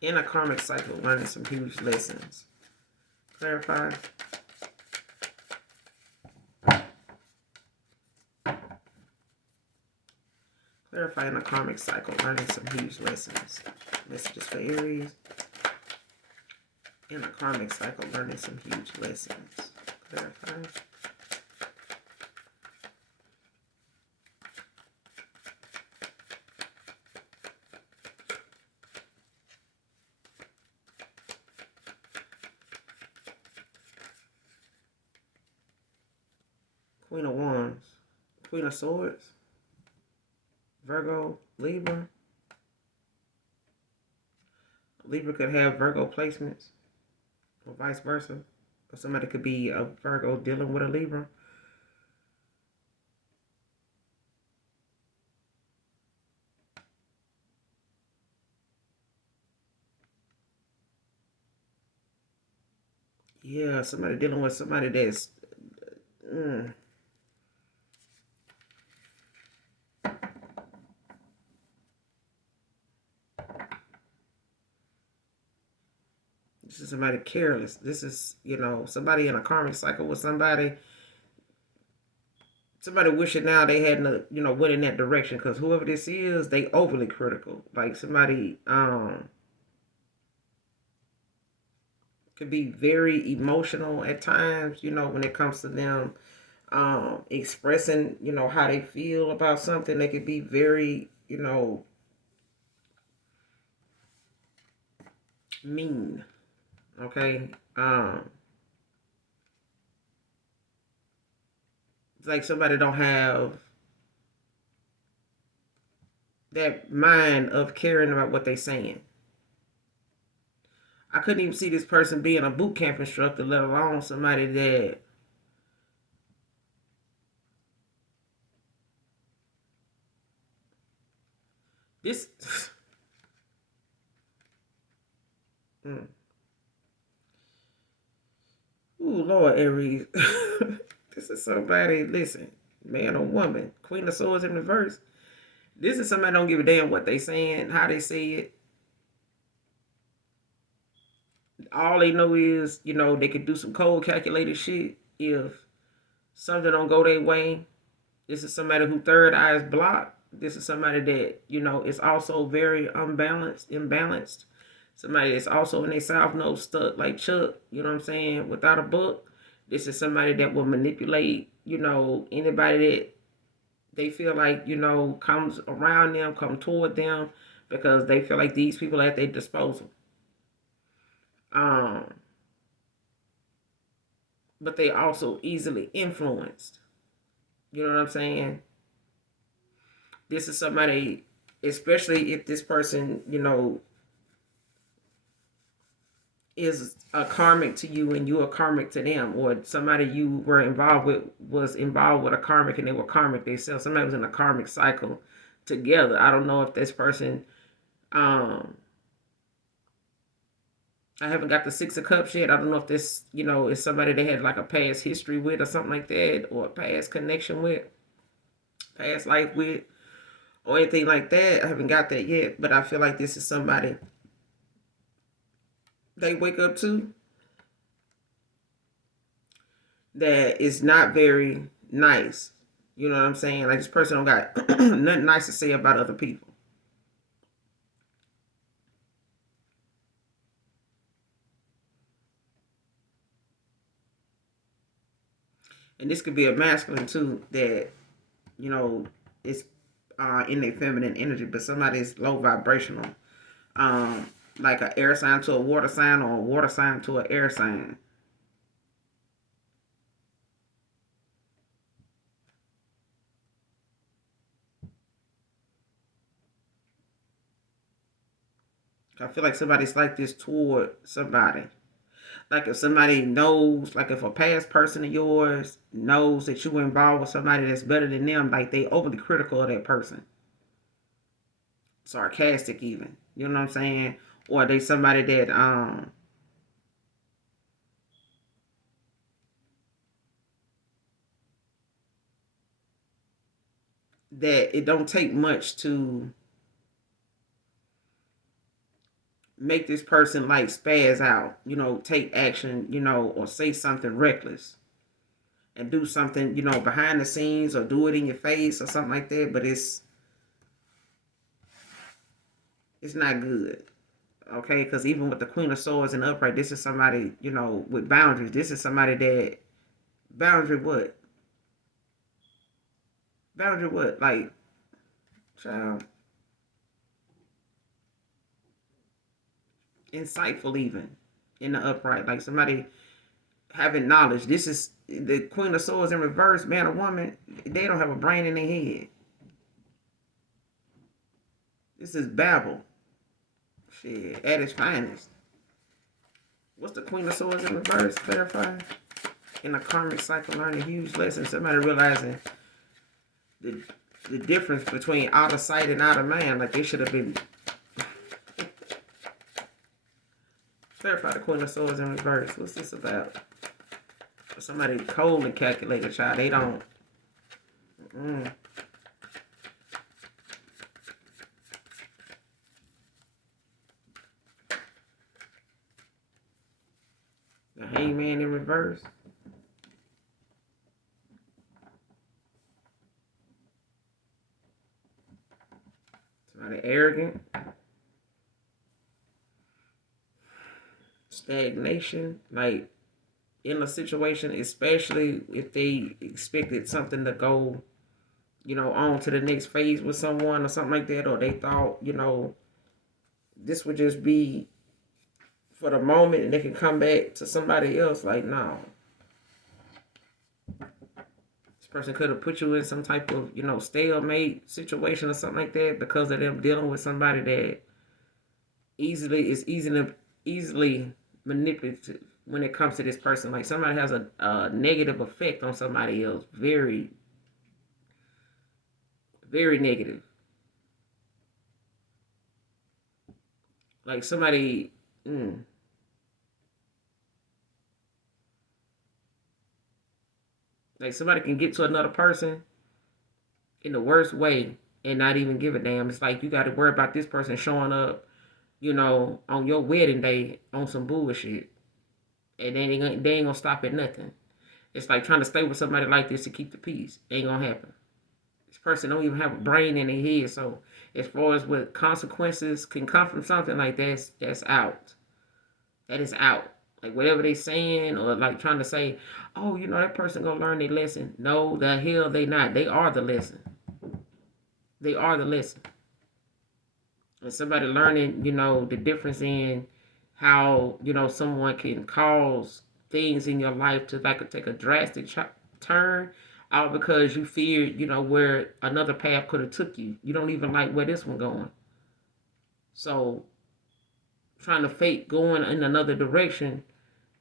in a karmic cycle, learning some huge lessons. Clarify. Clarifying a karmic cycle, learning some huge lessons. Messages for Aries. In a karmic cycle, learning some huge lessons. Clarify. Queen of Wands. Queen of Swords. Virgo, Libra. Libra could have Virgo placements, or vice versa. Or somebody could be a Virgo dealing with a Libra. Yeah, somebody dealing with somebody that's... This is somebody careless. This is, somebody in a karmic cycle with somebody somebody wishing now they hadn't, went in that direction, because whoever this is, they overly critical. Like somebody could be very emotional at times, when it comes to them expressing, how they feel about something. They could be very, mean. Okay. It's like somebody don't have that mind of caring about what they're saying. I couldn't even see this person being a boot camp instructor, let alone somebody that this. mm. Ooh, Lord, Aries. This is somebody, listen, man or woman, Queen of Swords in reverse. This is somebody don't give a damn what they saying, how they say it. All they know is, they could do some cold calculated shit. If something don't go their way, this is somebody who third eye is blocked. This is somebody that, is also very imbalanced. Somebody that's also in their south node stuck like Chuck, you know what I'm saying, without a book. This is somebody that will manipulate, anybody that they feel like, comes around them, come toward them, because they feel like these people are at their disposal. Um, but they also easily influenced. You know what I'm saying? This is somebody, especially if this person, is a karmic to you and you're a karmic to them, or somebody you were involved with was involved with a karmic and they were karmic themselves. Somebody was in a karmic cycle together. I don't know if this person, I haven't got the Six of Cups yet. I don't know if this, is somebody they had like a past history with or something like that, or a past connection with, past life with, or anything like that. I haven't got that yet, but I feel like this is somebody they wake up to that is not very nice. You know what I'm saying? Like this person don't got nothing nice to say about other people. And this could be a masculine too that, is in their feminine energy, but somebody is low vibrational. Um, like an air sign to a water sign, or a water sign to an air sign. I feel like somebody's like this toward somebody. Like if somebody knows, like if a past person of yours knows that you were involved with somebody that's better than them, like they overly critical of that person. Sarcastic even. You know what I'm saying? Or they somebody that it don't take much to make this person like spaz out, take action, or say something reckless and do something, behind the scenes, or do it in your face or something like that. But it's not good. Okay, because even with the Queen of Swords and upright, this is somebody, with boundaries. This is somebody that boundary what? Boundary what? Like, child, insightful even in the upright. Like somebody having knowledge. This is the Queen of Swords in reverse, man or woman. They don't have a brain in their head. This is Babel. Shit, at its finest. What's the Queen of Swords in reverse? Clarify. In a karmic cycle, learning a huge lesson. Somebody realizing the the difference between out of sight and out of mind. Like they should have been. Clarify the Queen of Swords in reverse. What's this about? Somebody cold and calculated, child. They don't. Mm. The Hangman in reverse. arrogant, stagnation, like in a situation, especially if they expected something to go, on to the next phase with someone or something like that, or they thought, this would just be for the moment and they can come back to somebody else. Like, no, this person could have put you in some type of, stalemate situation or something like that because of them dealing with somebody that easily manipulative when it comes to this person. Like somebody has a negative effect on somebody else. Very, very negative. Like somebody, mm, like somebody can get to another person in the worst way and not even give a damn. It's like you got to worry about this person showing up, on your wedding day on some bullshit, and they ain't gonna stop at nothing. It's like trying to stay with somebody like this to keep the peace. Ain't gonna happen. This person don't even have a brain in their head, so as far as what consequences can come from something like that, that's out. That is out. Like whatever they saying or like trying to say, oh, that person gonna learn their lesson. No, the hell they not. They are the lesson. They are the lesson. And somebody learning, the difference in how, someone can cause things in your life to like take a drastic turn, all because you feared, where another path could have took you. You don't even like where this one going. So trying to fake going in another direction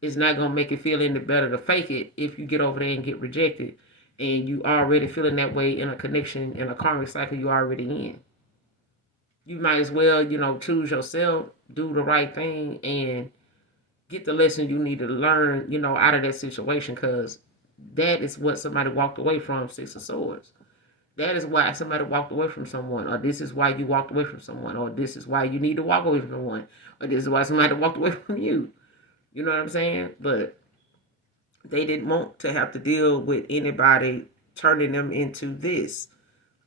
is not gonna make it feel any better to fake it if you get over there and get rejected and you already feeling that way in a connection in a karmic cycle you already in. You might as well, choose yourself, do the right thing, and get the lesson you need to learn, out of that situation, because that is what somebody walked away from. Six of Swords. That is why somebody walked away from someone, or this is why you walked away from someone, or this is why you need to walk away from someone, or this is why somebody walked away from you. You know what I'm saying? But they didn't want to have to deal with anybody turning them into this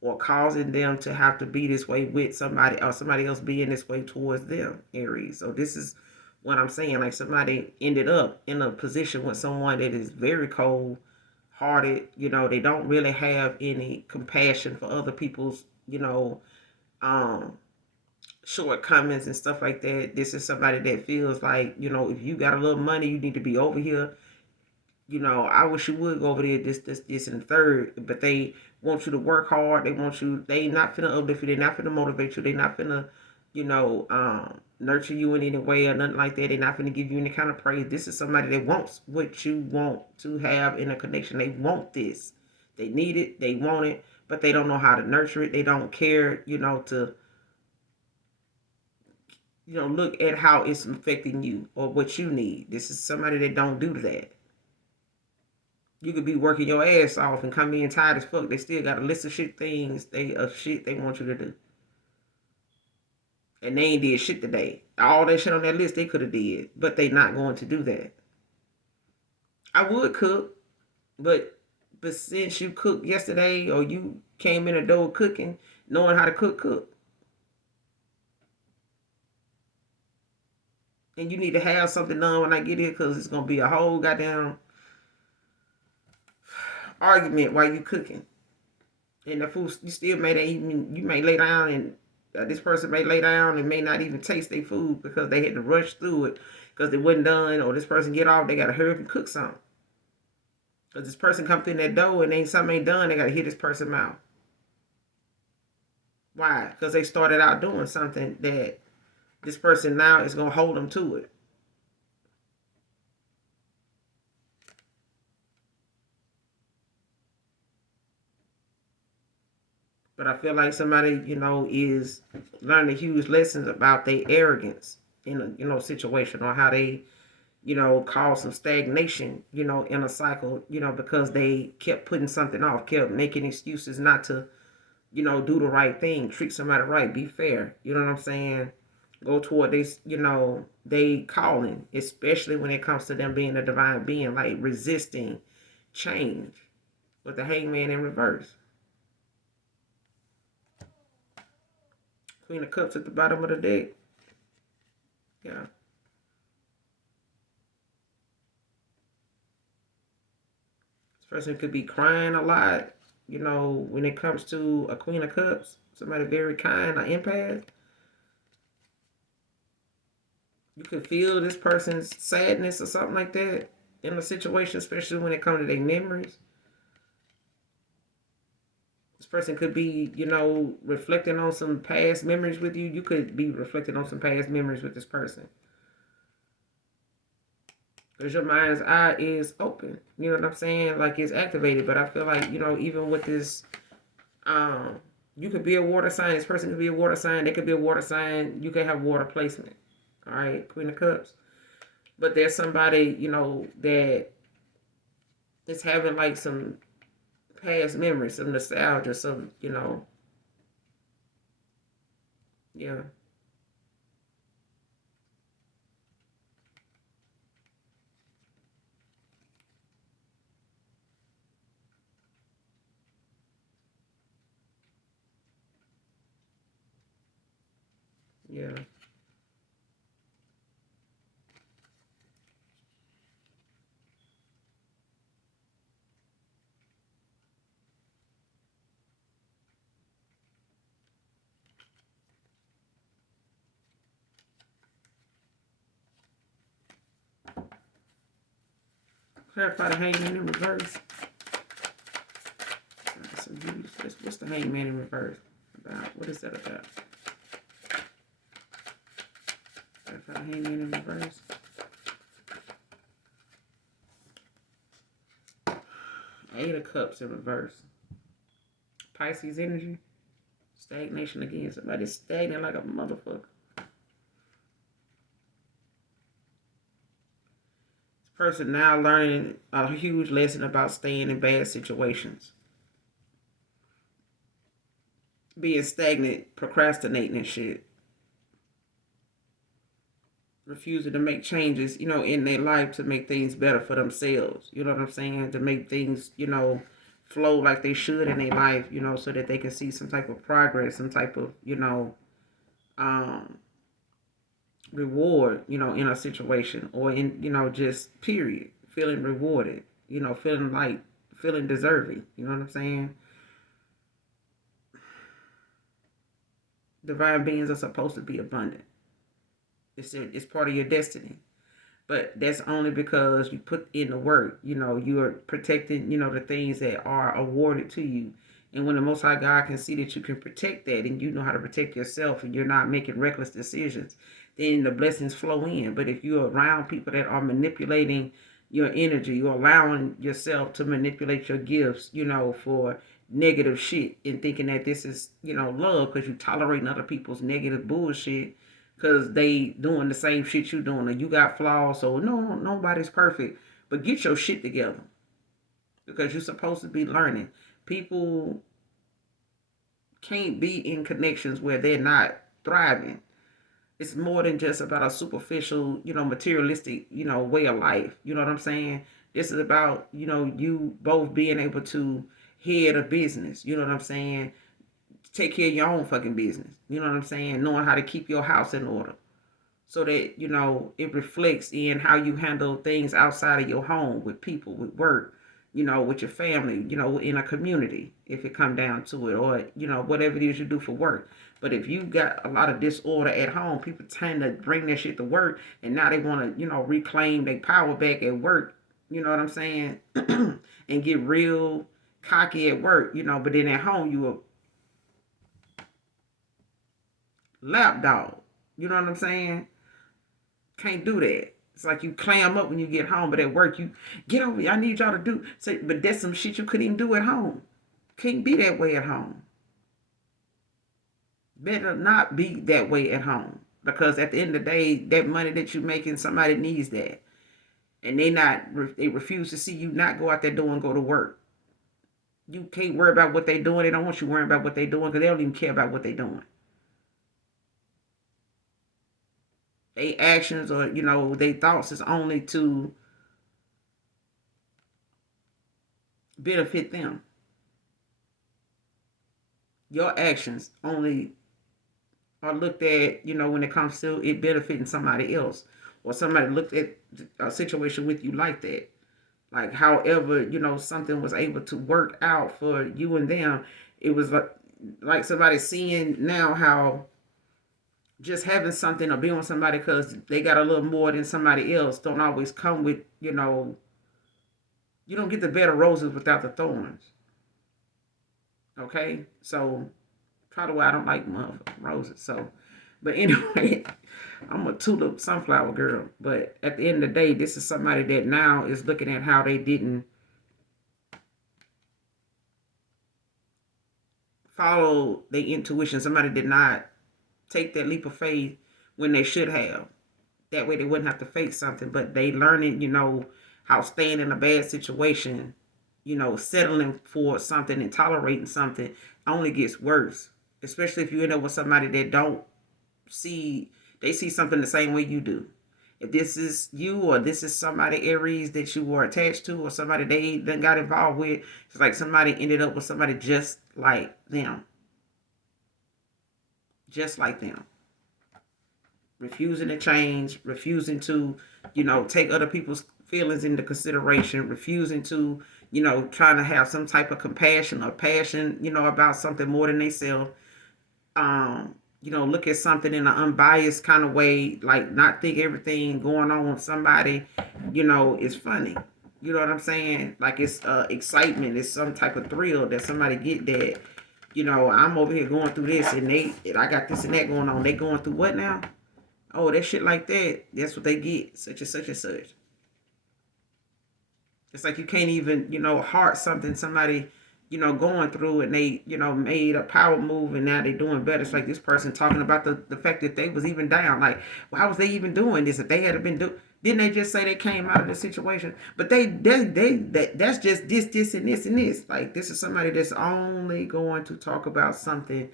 or causing them to have to be this way with somebody or somebody else being this way towards them, Aries. So this is what I'm saying. Like somebody ended up in a position with someone that is very cold hearted. They don't really have any compassion for other people's, um, shortcomings and stuff like that. This is somebody that feels like, if you got a little money, you need to be over here. I wish you would go over there, this, and the third, but they want you to work hard. They want you, they not finna uplift you, they not finna motivate you, they not finna, nurture you in any way or nothing like that. They not finna give you any kind of praise. This is somebody that wants what you want to have in a connection. They want this. They need it, they want it, but they don't know how to nurture it. They don't care, to look at how it's affecting you or what you need. This is somebody that don't do that. You could be working your ass off and come in tired as fuck. They still got a list of shit they want you to do. And they ain't did shit today. All that shit on that list they could have did. But they not going to do that. I would cook, but since you cooked yesterday or you came in the door cooking, knowing how to cook. And you need to have something done when I get here because it's gonna be a whole goddamn argument while you cooking. And the food, you still may even, you may lay down and this person may lay down and may not even taste their food because they had to rush through it because it wasn't done, or this person get off, they got to hurry up and cook something. Because this person come through that door and something ain't done, they got to hit this person mouth. Why? Because they started out doing something that this person now is going to hold them to it. But I feel like somebody, is learning huge lessons about their arrogance in a, situation, or how they, cause some stagnation, in a cycle, because they kept putting something off, kept making excuses not to, do the right thing, treat somebody right, be fair. You know what I'm saying? Go toward this, they calling, especially when it comes to them being a divine being, like resisting change with the hangman in reverse. Queen of Cups at the bottom of the deck. Yeah. This person could be crying a lot, when it comes to a Queen of Cups. Somebody very kind, an empath. You could feel this person's sadness or something like that in a situation, especially when it comes to their memories. This person could be, reflecting on some past memories with you. You could be reflecting on some past memories with this person. Because your mind's eye is open. You know what I'm saying? Like it's activated. But I feel like, even with this, um, you could be a water sign. This person could be a water sign. They could be a water sign. You could have water placement. All right, Queen of Cups. But there's somebody, that is having like some past memories, some nostalgia, some, yeah, yeah. Clarify the hangman in reverse. What's the hangman in reverse about? What is that about? Clarify the hangman in reverse. Eight of Cups in reverse. Pisces energy. Stagnation again. Somebody's stagnant like a motherfucker. This person now learning a huge lesson about staying in bad situations. Being stagnant, procrastinating and shit. Refusing to make changes, in their life to make things better for themselves. You know what I'm saying? To make things, flow like they should in their life, so that they can see some type of progress, some type of, um, reward, in a situation or in, just period, feeling rewarded, feeling deserving. You know what I'm saying? Divine beings are supposed to be abundant. It's part of your destiny. But that's only because you put in the work. You are protecting, the things that are awarded to you. And when the Most High God can see that you can protect that and you know how to protect yourself and you're not making reckless decisions, then the blessings flow in. But if you're around people that are manipulating your energy, you're allowing yourself to manipulate your gifts, for negative shit and thinking that this is, love because you tolerating other people's negative bullshit because they doing the same shit you doing and you got flaws. So no, nobody's perfect. But get your shit together because you're supposed to be learning. People can't be in connections where they're not thriving. It's more than just about a superficial, materialistic, way of life. You know what I'm saying? This is about, you both being able to head a business. You know what I'm saying? Take care of your own fucking business. You know what I'm saying? Knowing how to keep your house in order so that it reflects in how you handle things outside of your home with people, with work, with your family, in a community, if it come down to it, or whatever it is you do for work. But if you got a lot of disorder at home, people tend to bring that shit to work, and now they want to reclaim their power back at work. You know what I'm saying? And get real cocky at work, but then at home you a lapdog. You know what I'm saying? Can't do that. It's like you clam up when you get home, but at work you get over here. I need y'all to do. So, but that's some shit you couldn't even do at home. Can't be that way at home. Better not be that way at home because at the end of the day, that money that you're making, somebody needs that, and they refuse to see you not go out that door and go to work. You can't worry about what they doing. They don't want you worrying about what they doing because they don't even care about what they doing. They actions or they thoughts is only to benefit them. Your actions only or looked at, when it comes to it benefiting somebody else, or somebody looked at a situation with you like that. Like, however, something was able to work out for you and them. It was like somebody seeing now how just having something or being with somebody because they got a little more than somebody else don't always come with, you don't get the bed of roses without the thorns. Okay? So, probably why I don't like roses. So, but anyway, I'm a tulip sunflower girl. But at the end of the day, this is somebody that now is looking at how they didn't follow their intuition. Somebody did not take that leap of faith when they should have. That way they wouldn't have to face something. But they learning, how staying in a bad situation, settling for something and tolerating something only gets worse. Especially if you end up with somebody that don't see, they see something the same way you do. If this is you or this is somebody Aries that you were attached to or somebody they then got involved with, it's like somebody ended up with somebody just like them. Just like them. Refusing to change, refusing to, take other people's feelings into consideration, refusing to, trying to have some type of compassion or passion, about something more than they self. Look at something in an unbiased kind of way, like not think everything going on with somebody, is funny. You know what I'm saying? Like it's excitement, it's some type of thrill that somebody get that, I'm over here going through this and I got this and that going on. They going through what now? Oh, that shit like that. That's what they get. Such and such and such. It's like you can't even, heart something somebody, going through and they, made a power move and now they're doing better. It's like this person talking about the fact that they was even down. Like, well, how was they even doing this? If they had been didn't they just say they came out of the situation? But that's just this, and this, and this. Like, this is somebody that's only going to talk about something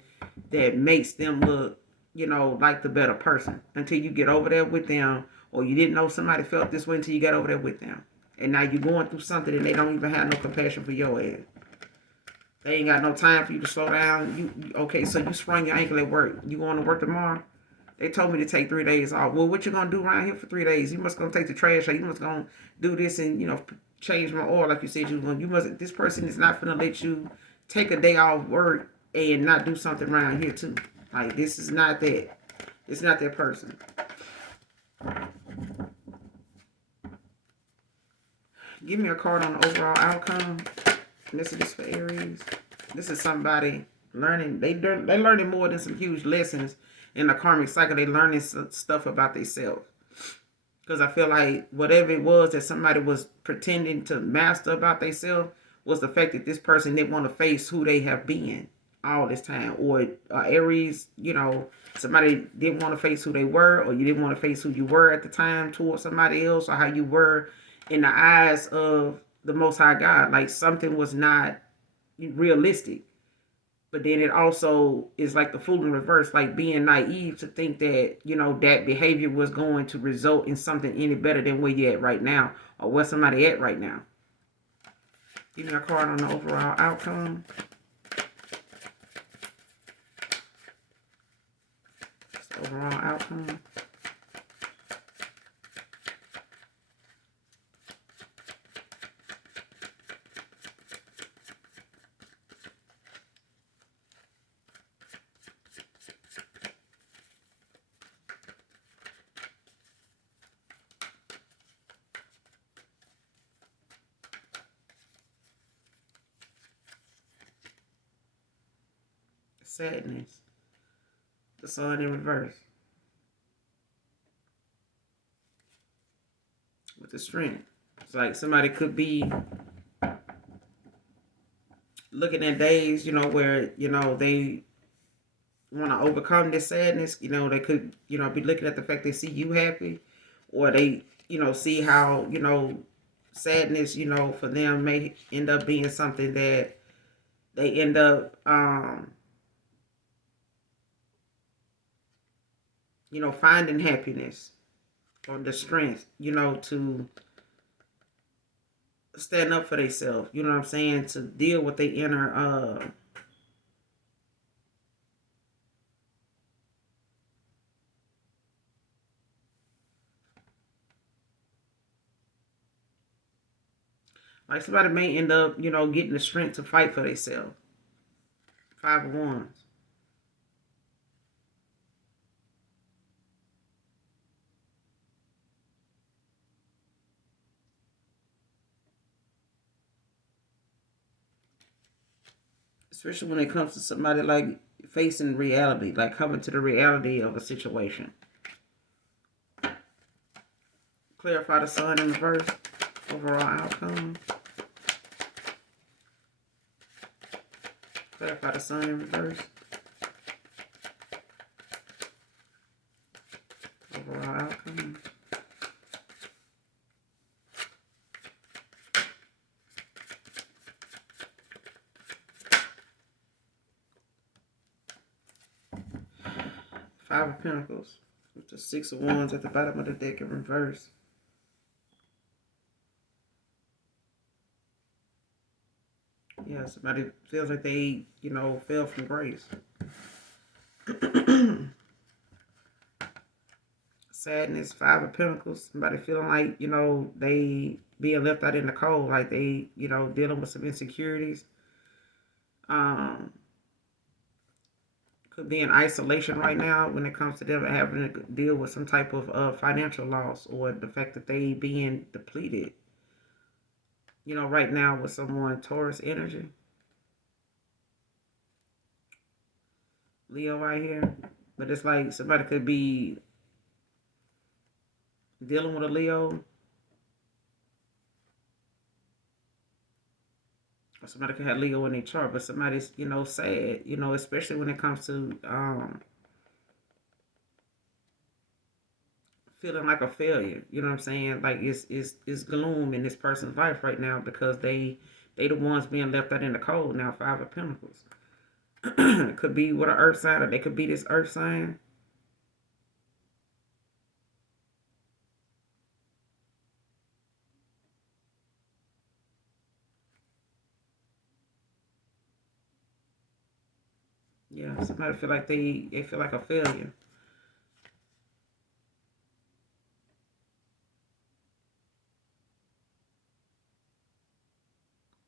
that makes them look, like the better person until you get over there with them, or you didn't know somebody felt this way until you got over there with them. And now you're going through something and they don't even have no compassion for your ass. They ain't got no time for you to slow down. Okay, so you sprained your ankle at work. You going to work tomorrow? They told me to take 3 days off. Well, what you gonna do around here for 3 days? You must gonna take the trash out. You must gonna do this and change my oil like you said you was gonna. You must. This person is not gonna let you take a day off work and not do something around here too. Like, this is not that. It's not that person. Give me a card on the overall outcome. This is for Aries. This is somebody learning. They learning more than some huge lessons in the karmic cycle. They learning some stuff about themselves. Because I feel like whatever it was that somebody was pretending to master about themselves was the fact that this person didn't want to face who they have been all this time. Or Aries, somebody didn't want to face who they were, or you didn't want to face who you were at the time towards somebody else, or how you were in the eyes of the Most High God. Like, something was not realistic. But then it also is like the fool in reverse, like being naive to think that, that behavior was going to result in something any better than where you're at right now or where somebody at right now. Give me a card on the overall outcome. Overall outcome. Sadness. The sun in reverse. With the strength. It's like somebody could be looking at days, where, they want to overcome this sadness. They could, be looking at the fact they see you happy, or they, see how, sadness, for them may end up being something that they end up, finding happiness or the strength, to stand up for themselves. You know what I'm saying? To deal with their inner Like somebody may end up, getting the strength to fight for themselves. Five of Wands. Especially when it comes to somebody like facing reality, like coming to the reality of a situation. Clarify the sun in reverse. Overall outcome. Clarify the sun in reverse. Overall outcome. Five of Pentacles. With the Six of Wands at the bottom of the deck in reverse. Yeah, somebody feels like they, fell from grace. Sadness, Five of Pentacles. Somebody feeling like, they being left out in the cold, like they, dealing with some insecurities. Could be in isolation right now when it comes to them having to deal with some type of financial loss or the fact that they being depleted. Right now with someone Taurus energy. Leo right here. But it's like somebody could be dealing with a Leo. Or somebody could have Leo in their chart, but somebody's, sad, especially when it comes to feeling like a failure. You know what I'm saying? Like it's gloom in this person's life right now because they the ones being left out in the cold now. Five of Pentacles. Could be with an earth sign, or they could be this earth sign. Yeah, somebody feel like they feel like a failure.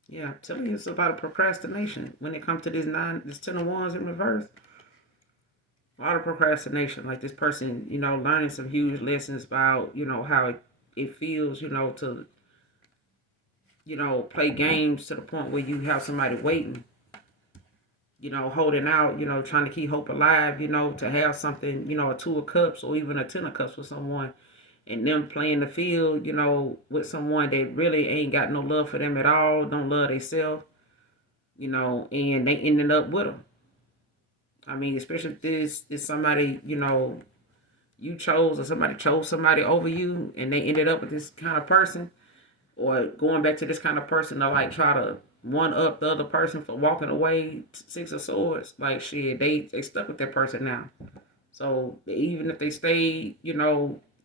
Yeah, I'm telling you, it's about a procrastination when it comes to this Ten of Wands in reverse. A lot of procrastination, like this person, learning some huge lessons about, how it feels, to, play games to the point where you have somebody waiting, holding out, trying to keep hope alive, to have something, a Two of Cups or even a Ten of Cups with someone, and them playing the field, with someone that really ain't got no love for them at all, don't love themselves, and they ended up with them. I mean, especially if this is somebody, you chose or somebody chose somebody over you and they ended up with this kind of person, or going back to this kind of person to like try to one up the other person for walking away. Six of Swords, like shit, they stuck with that person now. So even if they stayed,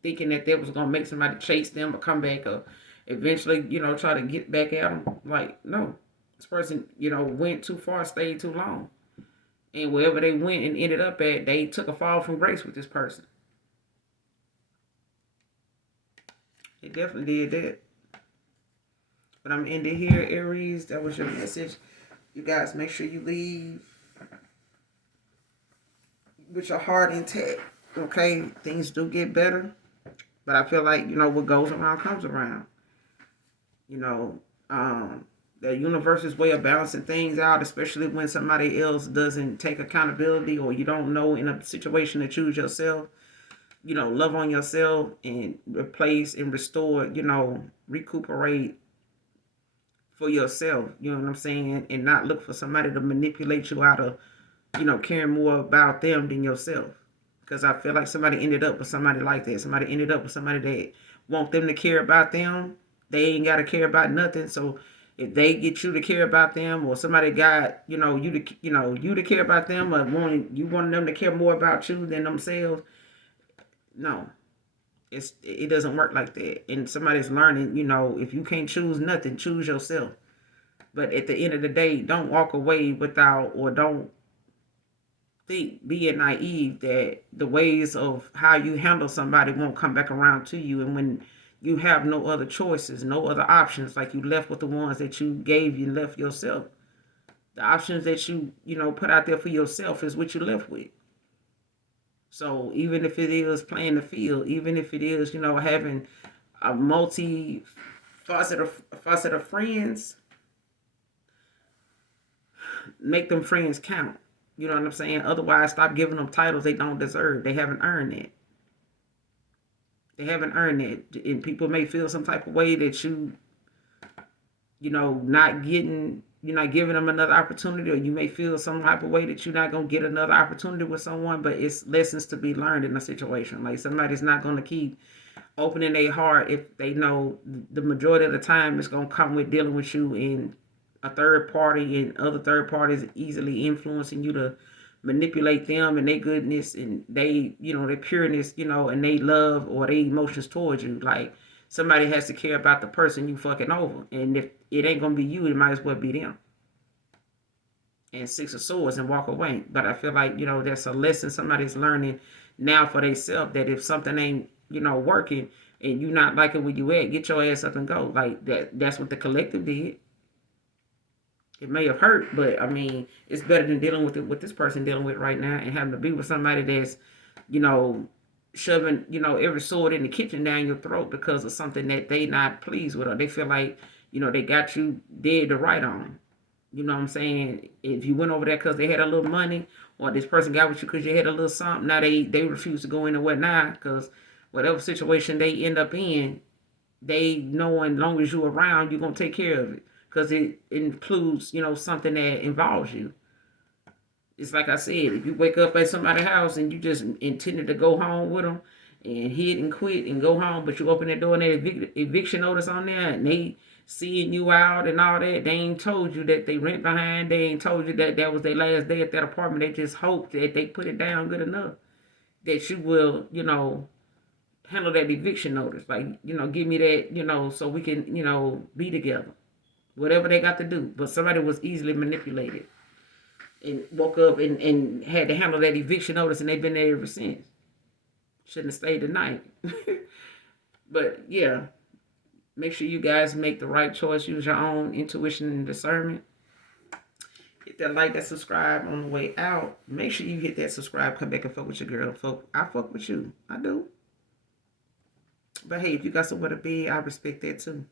thinking that they was gonna make somebody chase them or come back or eventually, try to get back at them, like no, this person, went too far, stayed too long, and wherever they went and ended up at, they took a fall from grace with this person. They definitely did that. But I'm ending here, Aries. That was your message. You guys, make sure you leave with your heart intact. Okay, things do get better, but I feel like what goes around comes around. You know, the universe's way of balancing things out, especially when somebody else doesn't take accountability or you don't know in a situation to choose yourself. Love on yourself and replace and restore. Recuperate for yourself. You know what I'm saying, and not look for somebody to manipulate you out of caring more about them than yourself. Because I feel like somebody ended up with somebody like that. Somebody ended up with somebody that want them to care about them. They ain't got to care about nothing. So if they get you to care about them, or somebody got you to care about them, or want them to care more about you than themselves, no, it doesn't work like that. And somebody's learning. If you can't choose nothing, choose yourself. But at the end of the day, don't walk away without, or don't think, being naive, that the ways of how you handle somebody won't come back around to you. And when you have no other choices, no other options. Like you left with the ones that you gave, you left yourself. The options that you put out there for yourself is what you left with. So even if it is playing the field, even if it is, having a multi facet of friends, make them friends count. You know what I'm saying? Otherwise, stop giving them titles they don't deserve. They haven't earned it. They haven't earned it. And people may feel some type of way that you're not giving them another opportunity, or you may feel some type of way that you're not going to get another opportunity with someone, but it's lessons to be learned in a situation. Like somebody's not going to keep opening their heart if they know the majority of the time it's going to come with dealing with you in a third party, and other third parties easily influencing you to manipulate them and their goodness and their pureness, and they love or their emotions towards you. Like somebody has to care about the person you fucking over, and if it ain't gonna be you, it might as well be them. And Six of Swords and walk away. But I feel like that's a lesson somebody's learning now for themselves, that if something ain't working and you not liking where you at, get your ass up and go. Like that's what the collective did. It may have hurt, but I mean, it's better than dealing with it what this person dealing with right now, and having to be with somebody that's, you know, shoving, every sword in the kitchen down your throat because of something that they not pleased with, or they feel like, they got you dead to right on. You know what I'm saying? If you went over there because they had a little money, or this person got with you because you had a little something, now they refuse to go in and whatnot because whatever situation they end up in, they knowing long as you're around, you're gonna take care of it because it includes something that involves you. It's like I said, if you wake up at somebody's house and you just intended to go home with them and hit and quit and go home, but you open the door and that eviction notice on there and they seeing you out and all that, they ain't told you that they rent behind, they ain't told you that that was their last day at that apartment. They just hope that they put it down good enough that you will, handle that eviction notice. Like, give me that, so we can, be together. Whatever they got to do. But somebody was easily manipulated and woke up and had to handle that eviction notice, and they've been there ever since. Shouldn't have stayed the night. But yeah, make sure you guys make the right choice. Use your own intuition and discernment. Hit that like, that subscribe on the way out. Make sure you hit that subscribe. Come back and fuck with your girl. I fuck with you. I do. But hey, if you got somewhere to be, I respect that too.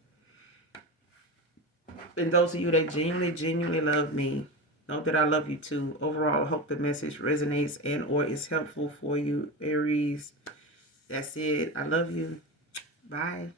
And those of you that genuinely love me, know that I love you too. Overall, I hope the message resonates and or is helpful for you, Aries. That's it. I love you. Bye.